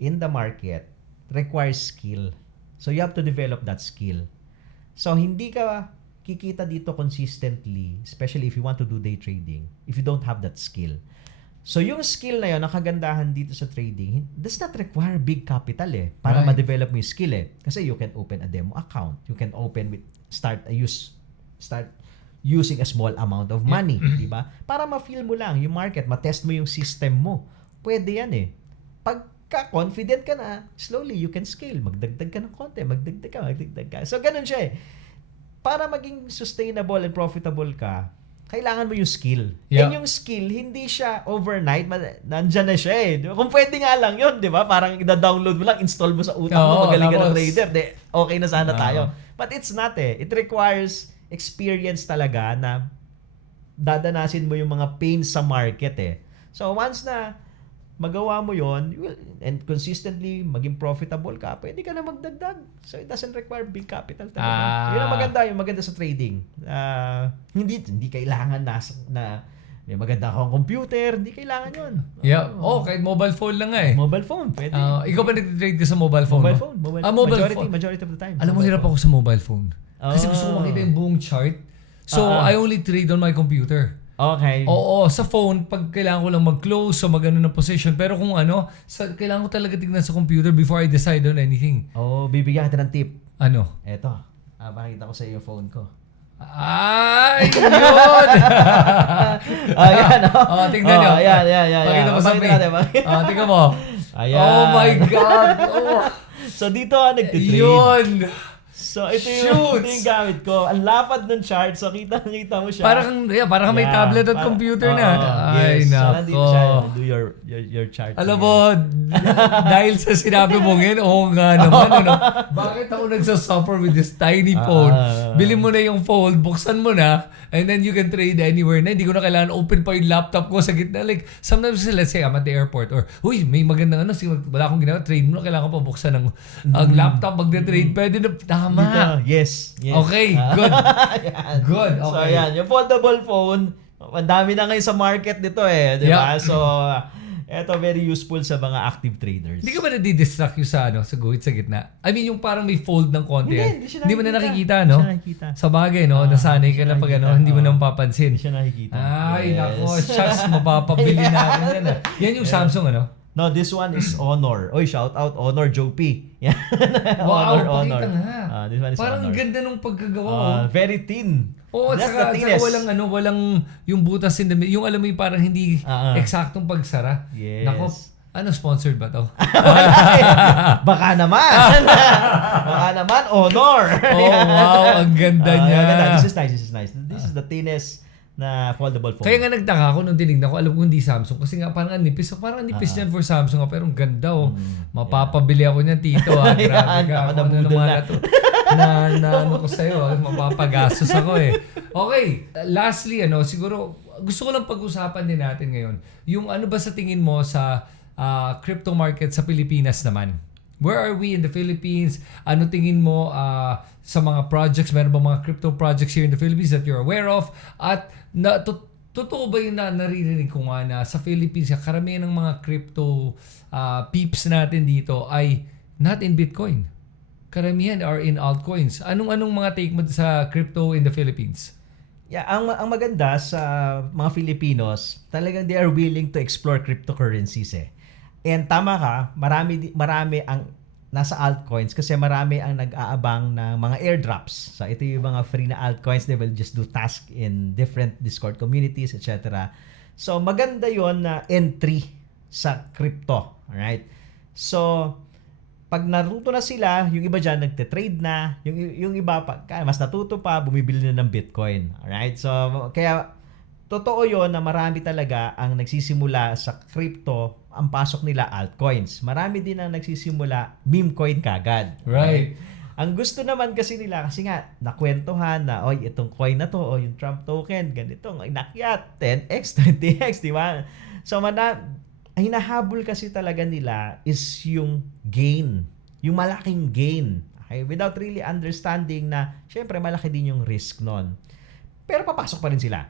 in the market requires skill. So you have to develop that skill. So hindi ka kikita dito consistently, especially if you want to do day trading, if you don't have that skill. So yung skill na yun, ang kagandahan dito sa trading, does not require big capital para ma-develop mo yung skill Kasi you can open a demo account. You can start using a small amount of money, di ba? Para ma-feel mo lang yung market, ma-test mo yung system mo. Pwede yan Pagka confident ka na, slowly you can scale. Magdagdag ka ng konti, magdagdag ka. So ganun siya Para maging sustainable and profitable ka, kailangan mo yung skill. Yeah. And yung skill, hindi siya overnight, nandyan na siya Kung pwede nga lang yun, di ba? Parang i-download mo lang, install mo sa utak mo, magaling ka ng trader. Okay na sana tayo. But it's not It requires experience talaga na dadanasin mo yung mga pains sa market So once na magawa mo yon and consistently maging profitable ka, pwede ka na magdagdag. So it doesn't require big capital talaga. Yun ang maganda sa trading. Hindi kailangan na may maganda akong computer, hindi kailangan yun. Yeah. Kahit mobile phone lang Mobile phone, pwede. Ikaw ba nag-trade ka sa mobile phone? Mobile phone. Mobile Majority of the time. Alam mo, hirap ako sa mobile phone. Kasi gusto ko makita yung buong chart. So, I only trade on my computer. Okay. Oo, sa phone, pag kailangan ko lang mag-close o mag-ano ng position. Pero kung kailangan ko talaga tignan sa computer before I decide on anything. Bibigyan kita ng tip. Ano? Eto, pakita ko sa iyo yung phone ko. Ay, yun! Ayan, tingnan nyo. Ayan. Pakita mo sa page. Tingnan mo. Ayan. Oh my God! So, dito ka nagtitrade. Yun! So, ito yung gamit ko. Ang lapad ng chart. So, kita mo siya. Parang may tablet at computer na. Ay, yes. nako. So, nandito siya. Do your chart. Alam mo, dahil sa sinabi mo ngayon, nga naman, bakit ako nagsasuffer with this tiny phone? Bili mo na yung phone, buksan mo na, and then you can trade anywhere na. Hindi ko na kailangan open pa yung laptop ko sa gitna. Like, sometimes, let's say, I'm at the airport, or, may magandang wala akong ginagawa, trade mo na, kailangan ko pa buksan ang laptop, magde-trade. Pwede na, tama. Dito. Yes. Okay, good. Good, okay. So, ayan. Yung foldable phone, ang dami na ngayon sa market nito di ba? So, eto very useful sa mga active traders. Hindi ka ba nadidistract yung sa guhit sa gitna? I mean, yung parang may fold ng konti. Hindi mo na nakikita, no? Hindi siya nakikita. Sa bagay, no? Nasanay ka na pag hindi mo na mapapansin. Hindi siya nakikita. Ay, nako. Shucks, mapapabili natin yan. Yan yung Samsung, No, this one is Honor. Oy, shout out Honor Joe P. Yan. Wow, Honor. pakita nga. This one is parang Honor. ganda nung pagkagawa. Very thin. At saka walang yung butas in the middle. Yung alam mo yung parang hindi eksaktong pagsara. Yes. Nako, sponsored ba to? Baka naman. Honor. Wow, ang ganda niya. This is nice. This is the thinnest na foldable phone. Kaya nga nagtaka ako nung tinignan ko, alam ko hindi Samsung kasi nga parang nipis. Parang nipis yan for Samsung pero ang ganda Mapapabili ako niyan, Tito Grabe ka. Ako naman na ko sa'yo. Mapapagastos ako Okay, lastly, siguro gusto ko lang pag-usapan din natin ngayon. Yung ano ba sa tingin mo sa crypto market sa Pilipinas naman? Where are we in the Philippines? Ano tingin mo sa mga projects? Meron ba mga crypto projects here in the Philippines that you're aware of? At totoo ba yung naririnig ko nga na sa Philippines, karamihan ng mga crypto peeps natin dito ay not in Bitcoin. Karamihan are in altcoins. Anong mga take mo sa crypto in the Philippines? Yeah, ang maganda sa mga Filipinos, talagang they are willing to explore cryptocurrencies And tama ka, marami ang nasa altcoins kasi marami ang nag-aabang ng mga airdrops. So ito yung mga free na altcoins, they will just do task in different Discord communities, etc. So maganda yon na entry sa crypto. Alright? So pag natuto na sila, yung iba dyan nagte-trade na, yung iba pa, mas natuto pa, bumibili na ng Bitcoin. Alright? So kaya totoo yon na marami talaga ang nagsisimula sa crypto, ang pasok nila altcoins. Marami din ang nagsisimula meme coin kagad. Right. Ang gusto naman kasi nila, kasi nga, nakwentuhan na, oy, itong coin na to, o yung Trump token, ganito, inakyat, 10x, 20x, di ba? So, hinahabol kasi talaga nila is yung gain, yung malaking gain. Okay? Without really understanding na, syempre, malaki din yung risk nun. Pero papasok pa rin sila.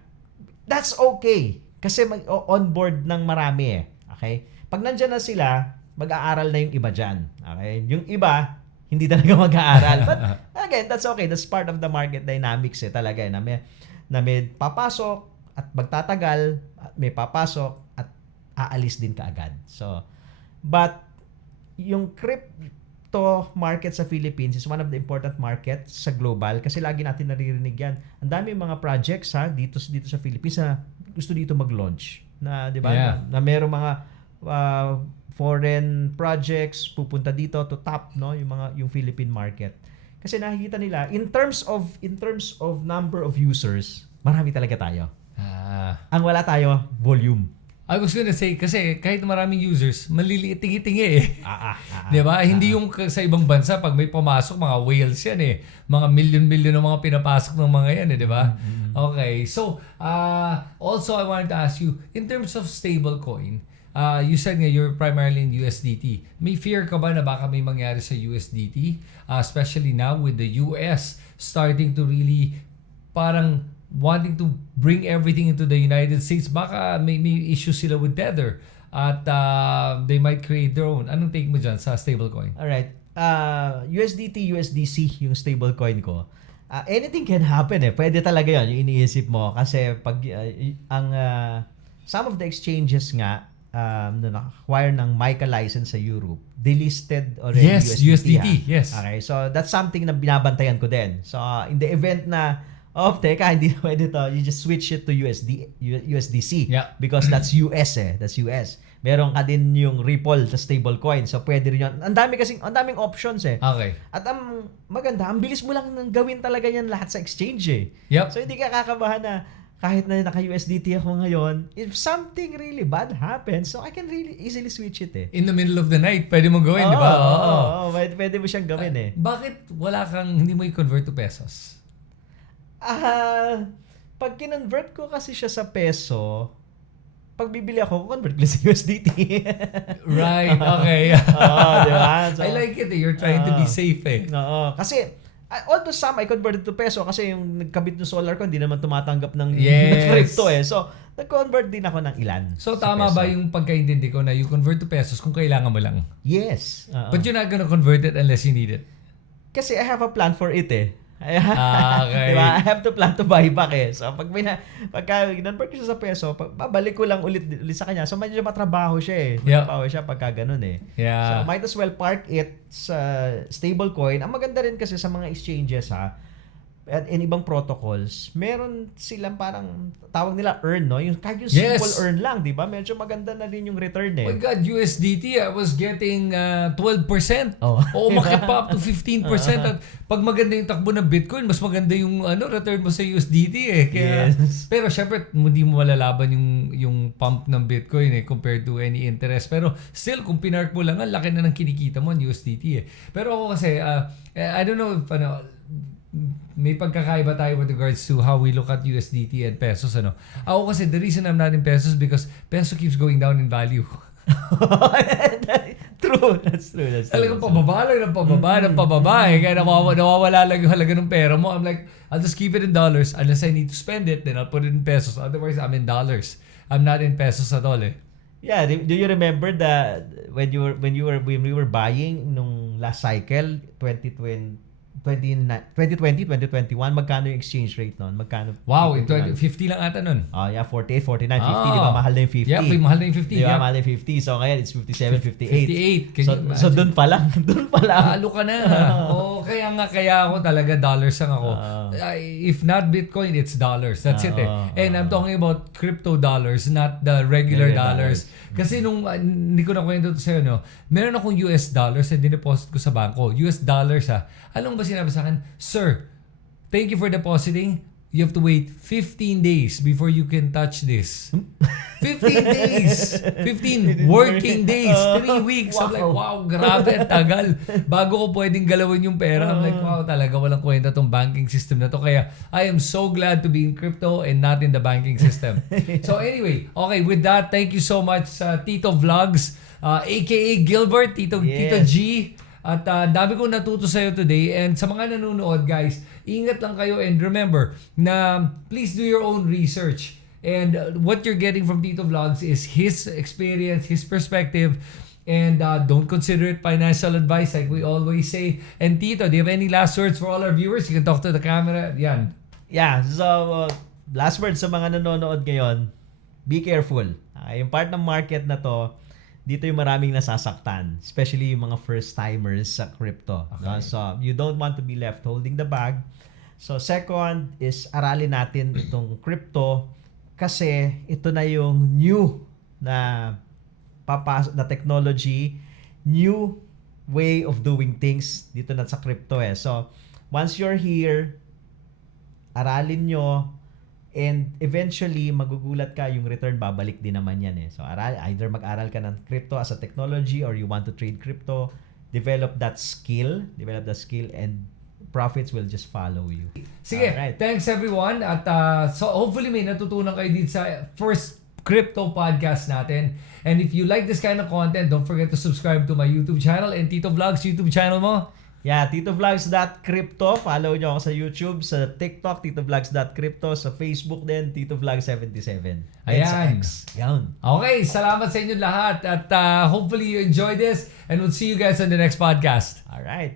That's okay. Kasi on-board ng marami eh. Okay? Pag nandyan na sila, mag-aaral na yung iba dyan. Okay? Yung iba, hindi talaga mag-aaral. But again, that's okay. That's part of the market dynamics eh, talaga eh, na may papasok at magtatagal, at may papasok at aalis din kaagad. So, but yung crypto market sa Philippines is one of the important markets sa global kasi lagi natin naririnig yan. Ang dami mga projects dito sa Philippines na gusto dito mag-launch na, 'di ba? Yeah. Na merong mga foreign projects pupunta dito to tap yung Philippine market. Kasi nakikita nila in terms of number of users, marami talaga tayo. Ang wala tayo, volume. I was gonna say, kasi kahit maraming users, maliliit tingi-tingi eh. Diba? Hindi yung sa ibang bansa, pag may pumasok, mga whales yan eh. Mga milyon-milyon ng mga pinapasok ng mga yan eh, diba? Okay, so, also I wanted to ask you, in terms of stablecoin, you said nga you're primarily in USDT. May fear ka ba na baka may mangyari sa USDT? Especially now with the US starting to really parang wanting to bring everything into the United States, baka may issue sila with Tether at they might create their own. Anong take mo dyan sa stablecoin? Alright. USDT, USDC, yung stablecoin ko. Anything can happen eh. Pwede talaga yun, yung iniisip mo. Kasi pag some of the exchanges nga na naka-acquire ng MiCA license sa Europe, delisted already USDT. Yes. Okay, so that's something na binabantayan ko din. So in the event na teka, hindi na pwede to. You just switch it to USDC. Yeah. Because that's US eh. That's US. Meron ka din yung Ripple, the stablecoin. So, pwede rin yun. Ang daming options eh. Okay. At ang maganda, ang bilis mo lang nang gawin talaga yan lahat sa exchange eh. Yep. So, hindi ka kakabahan na kahit na naka-USDT ako ngayon, if something really bad happens, so I can really easily switch it eh. In the middle of the night, pwede mong gawin, di ba? Oo. Pwede mo siyang gawin eh. Bakit hindi mo i-convert to pesos? Pag kinonvert ko kasi siya sa peso, pag bibili ako, convert ko sa USDT. Right, okay. Diba? So, I like it eh. You're trying to be safe eh. Oo. Kasi, although some I converted to peso kasi yung nagkabit ng solar ko, hindi naman tumatanggap ng crypto eh. So, nag-convert din ako ng ilan. So, tama ba yung pagkaintindi ko na you convert to pesos kung kailangan mo lang? Yes. But you're not gonna convert it unless you need it? Kasi I have a plan for it eh. Okay. Diba? I have to plan to buy back eh. So, pagka ginonvert ko siya sa peso, babalik ko lang ulit sa kanya. So, medyo matrabaho siya eh. Matrabaho siya pagka ganun eh. Yeah. So, might as well park it sa stablecoin. Ang maganda rin kasi sa mga exchanges at in ibang protocols, meron silang parang tawag nila earn, no? Kahit yung simple earn lang, di ba? Medyo maganda na rin yung return eh. Oh my God, USDT, I was getting 12%. Umakit pa up to 15%. At pag maganda yung takbo ng Bitcoin, mas maganda yung return mo sa USDT eh. Kaya, pero syempre, hindi mo malalaban yung pump ng Bitcoin eh compared to any interest. Pero still, kung pinark mo lang, ang laki na ng kinikita mo ng USDT eh. Pero ako kasi, I don't know if may pagkakaiba tayo with regards to how we look at USDT and pesos. Ako kasi, the reason I'm not in pesos because peso keeps going down in value. True. That's true. Talagang pababa lang ng pababa eh. Kaya nawawala lang yung halaga ng pera mo. I'm like, I'll just keep it in dollars unless I need to spend it, then I'll put it in pesos. Otherwise, I'm in dollars. I'm not in pesos at all eh. Yeah, do you remember that when we were buying nung last cycle, 2020, 2020, 2021, magkano yung exchange rate nun? Magkano? Wow, 2021? 50 lang ata nun. Yeah, 48, 49, 50, di ba? Mahal na yung 50. Yeah, mahal na yung 50. Di ba? Yeah. Mahal na yung 50. So, ngayon, it's 57, 58. 58. Can you So, dun pa lang. Dun pa lang. Talo ka na. Kaya ako talaga dollars lang ako. If not Bitcoin, it's dollars. That's it eh. And I'm talking about crypto dollars, not the regular dollars. Kasi nung hindi ko na kwento to sa'yo, no, meron akong US dollars na dineposit ko sa bangko. US dollars ha. Anong ba sinabi sa akin? Sir, thank you for depositing. You have to wait 15 days before you can touch this. 15 days! 15 working days! 3 weeks! I'm like, wow, grabe, ang tagal. Bago ko pwedeng galawin yung pera, I'm like, wow, talaga walang kwenta tong banking system na to. Kaya, I am so glad to be in crypto and not in the banking system. So anyway, okay, with that, thank you so much Tito Vlogs, aka Gilbert, Tito G. At dami kong natuto sa'yo today. And sa mga nanonood, guys, ingat lang kayo and remember na please do your own research. And what you're getting from Tito Vlogs is his experience, his perspective, and don't consider it financial advice like we always say. And Tito, do you have any last words for all our viewers? You can talk to the camera. Yan. Yeah, so last words sa mga nanonood ngayon, be careful. Yung part ng market na to, dito yung maraming nasasaktan, especially yung mga first-timers sa crypto. Okay. No? So, you don't want to be left holding the bag. So, second is aralin natin itong crypto kasi ito na yung new na technology, new way of doing things dito na sa crypto eh. So, once you're here, aralin nyo, and eventually, magugulat ka, yung return babalik din naman yan eh. So, either mag-aral ka ng crypto as a technology or you want to trade crypto, develop that skill, and profits will just follow you. Sige, Alright. thanks everyone. At so hopefully may natutunan kayo dito sa first crypto podcast natin. And if you like this kind of content, don't forget to subscribe to my YouTube channel and Tito Vlogs YouTube channel mo. Yeah, TitoVlogs.crypto. Follow nyo ako sa YouTube, sa TikTok, TitoVlogs.crypto, sa Facebook din, TitoVlogs77. Ayan. Sa X. Yan. Okay, salamat sa inyo lahat. At hopefully you enjoy this and we'll see you guys on the next podcast. Alright.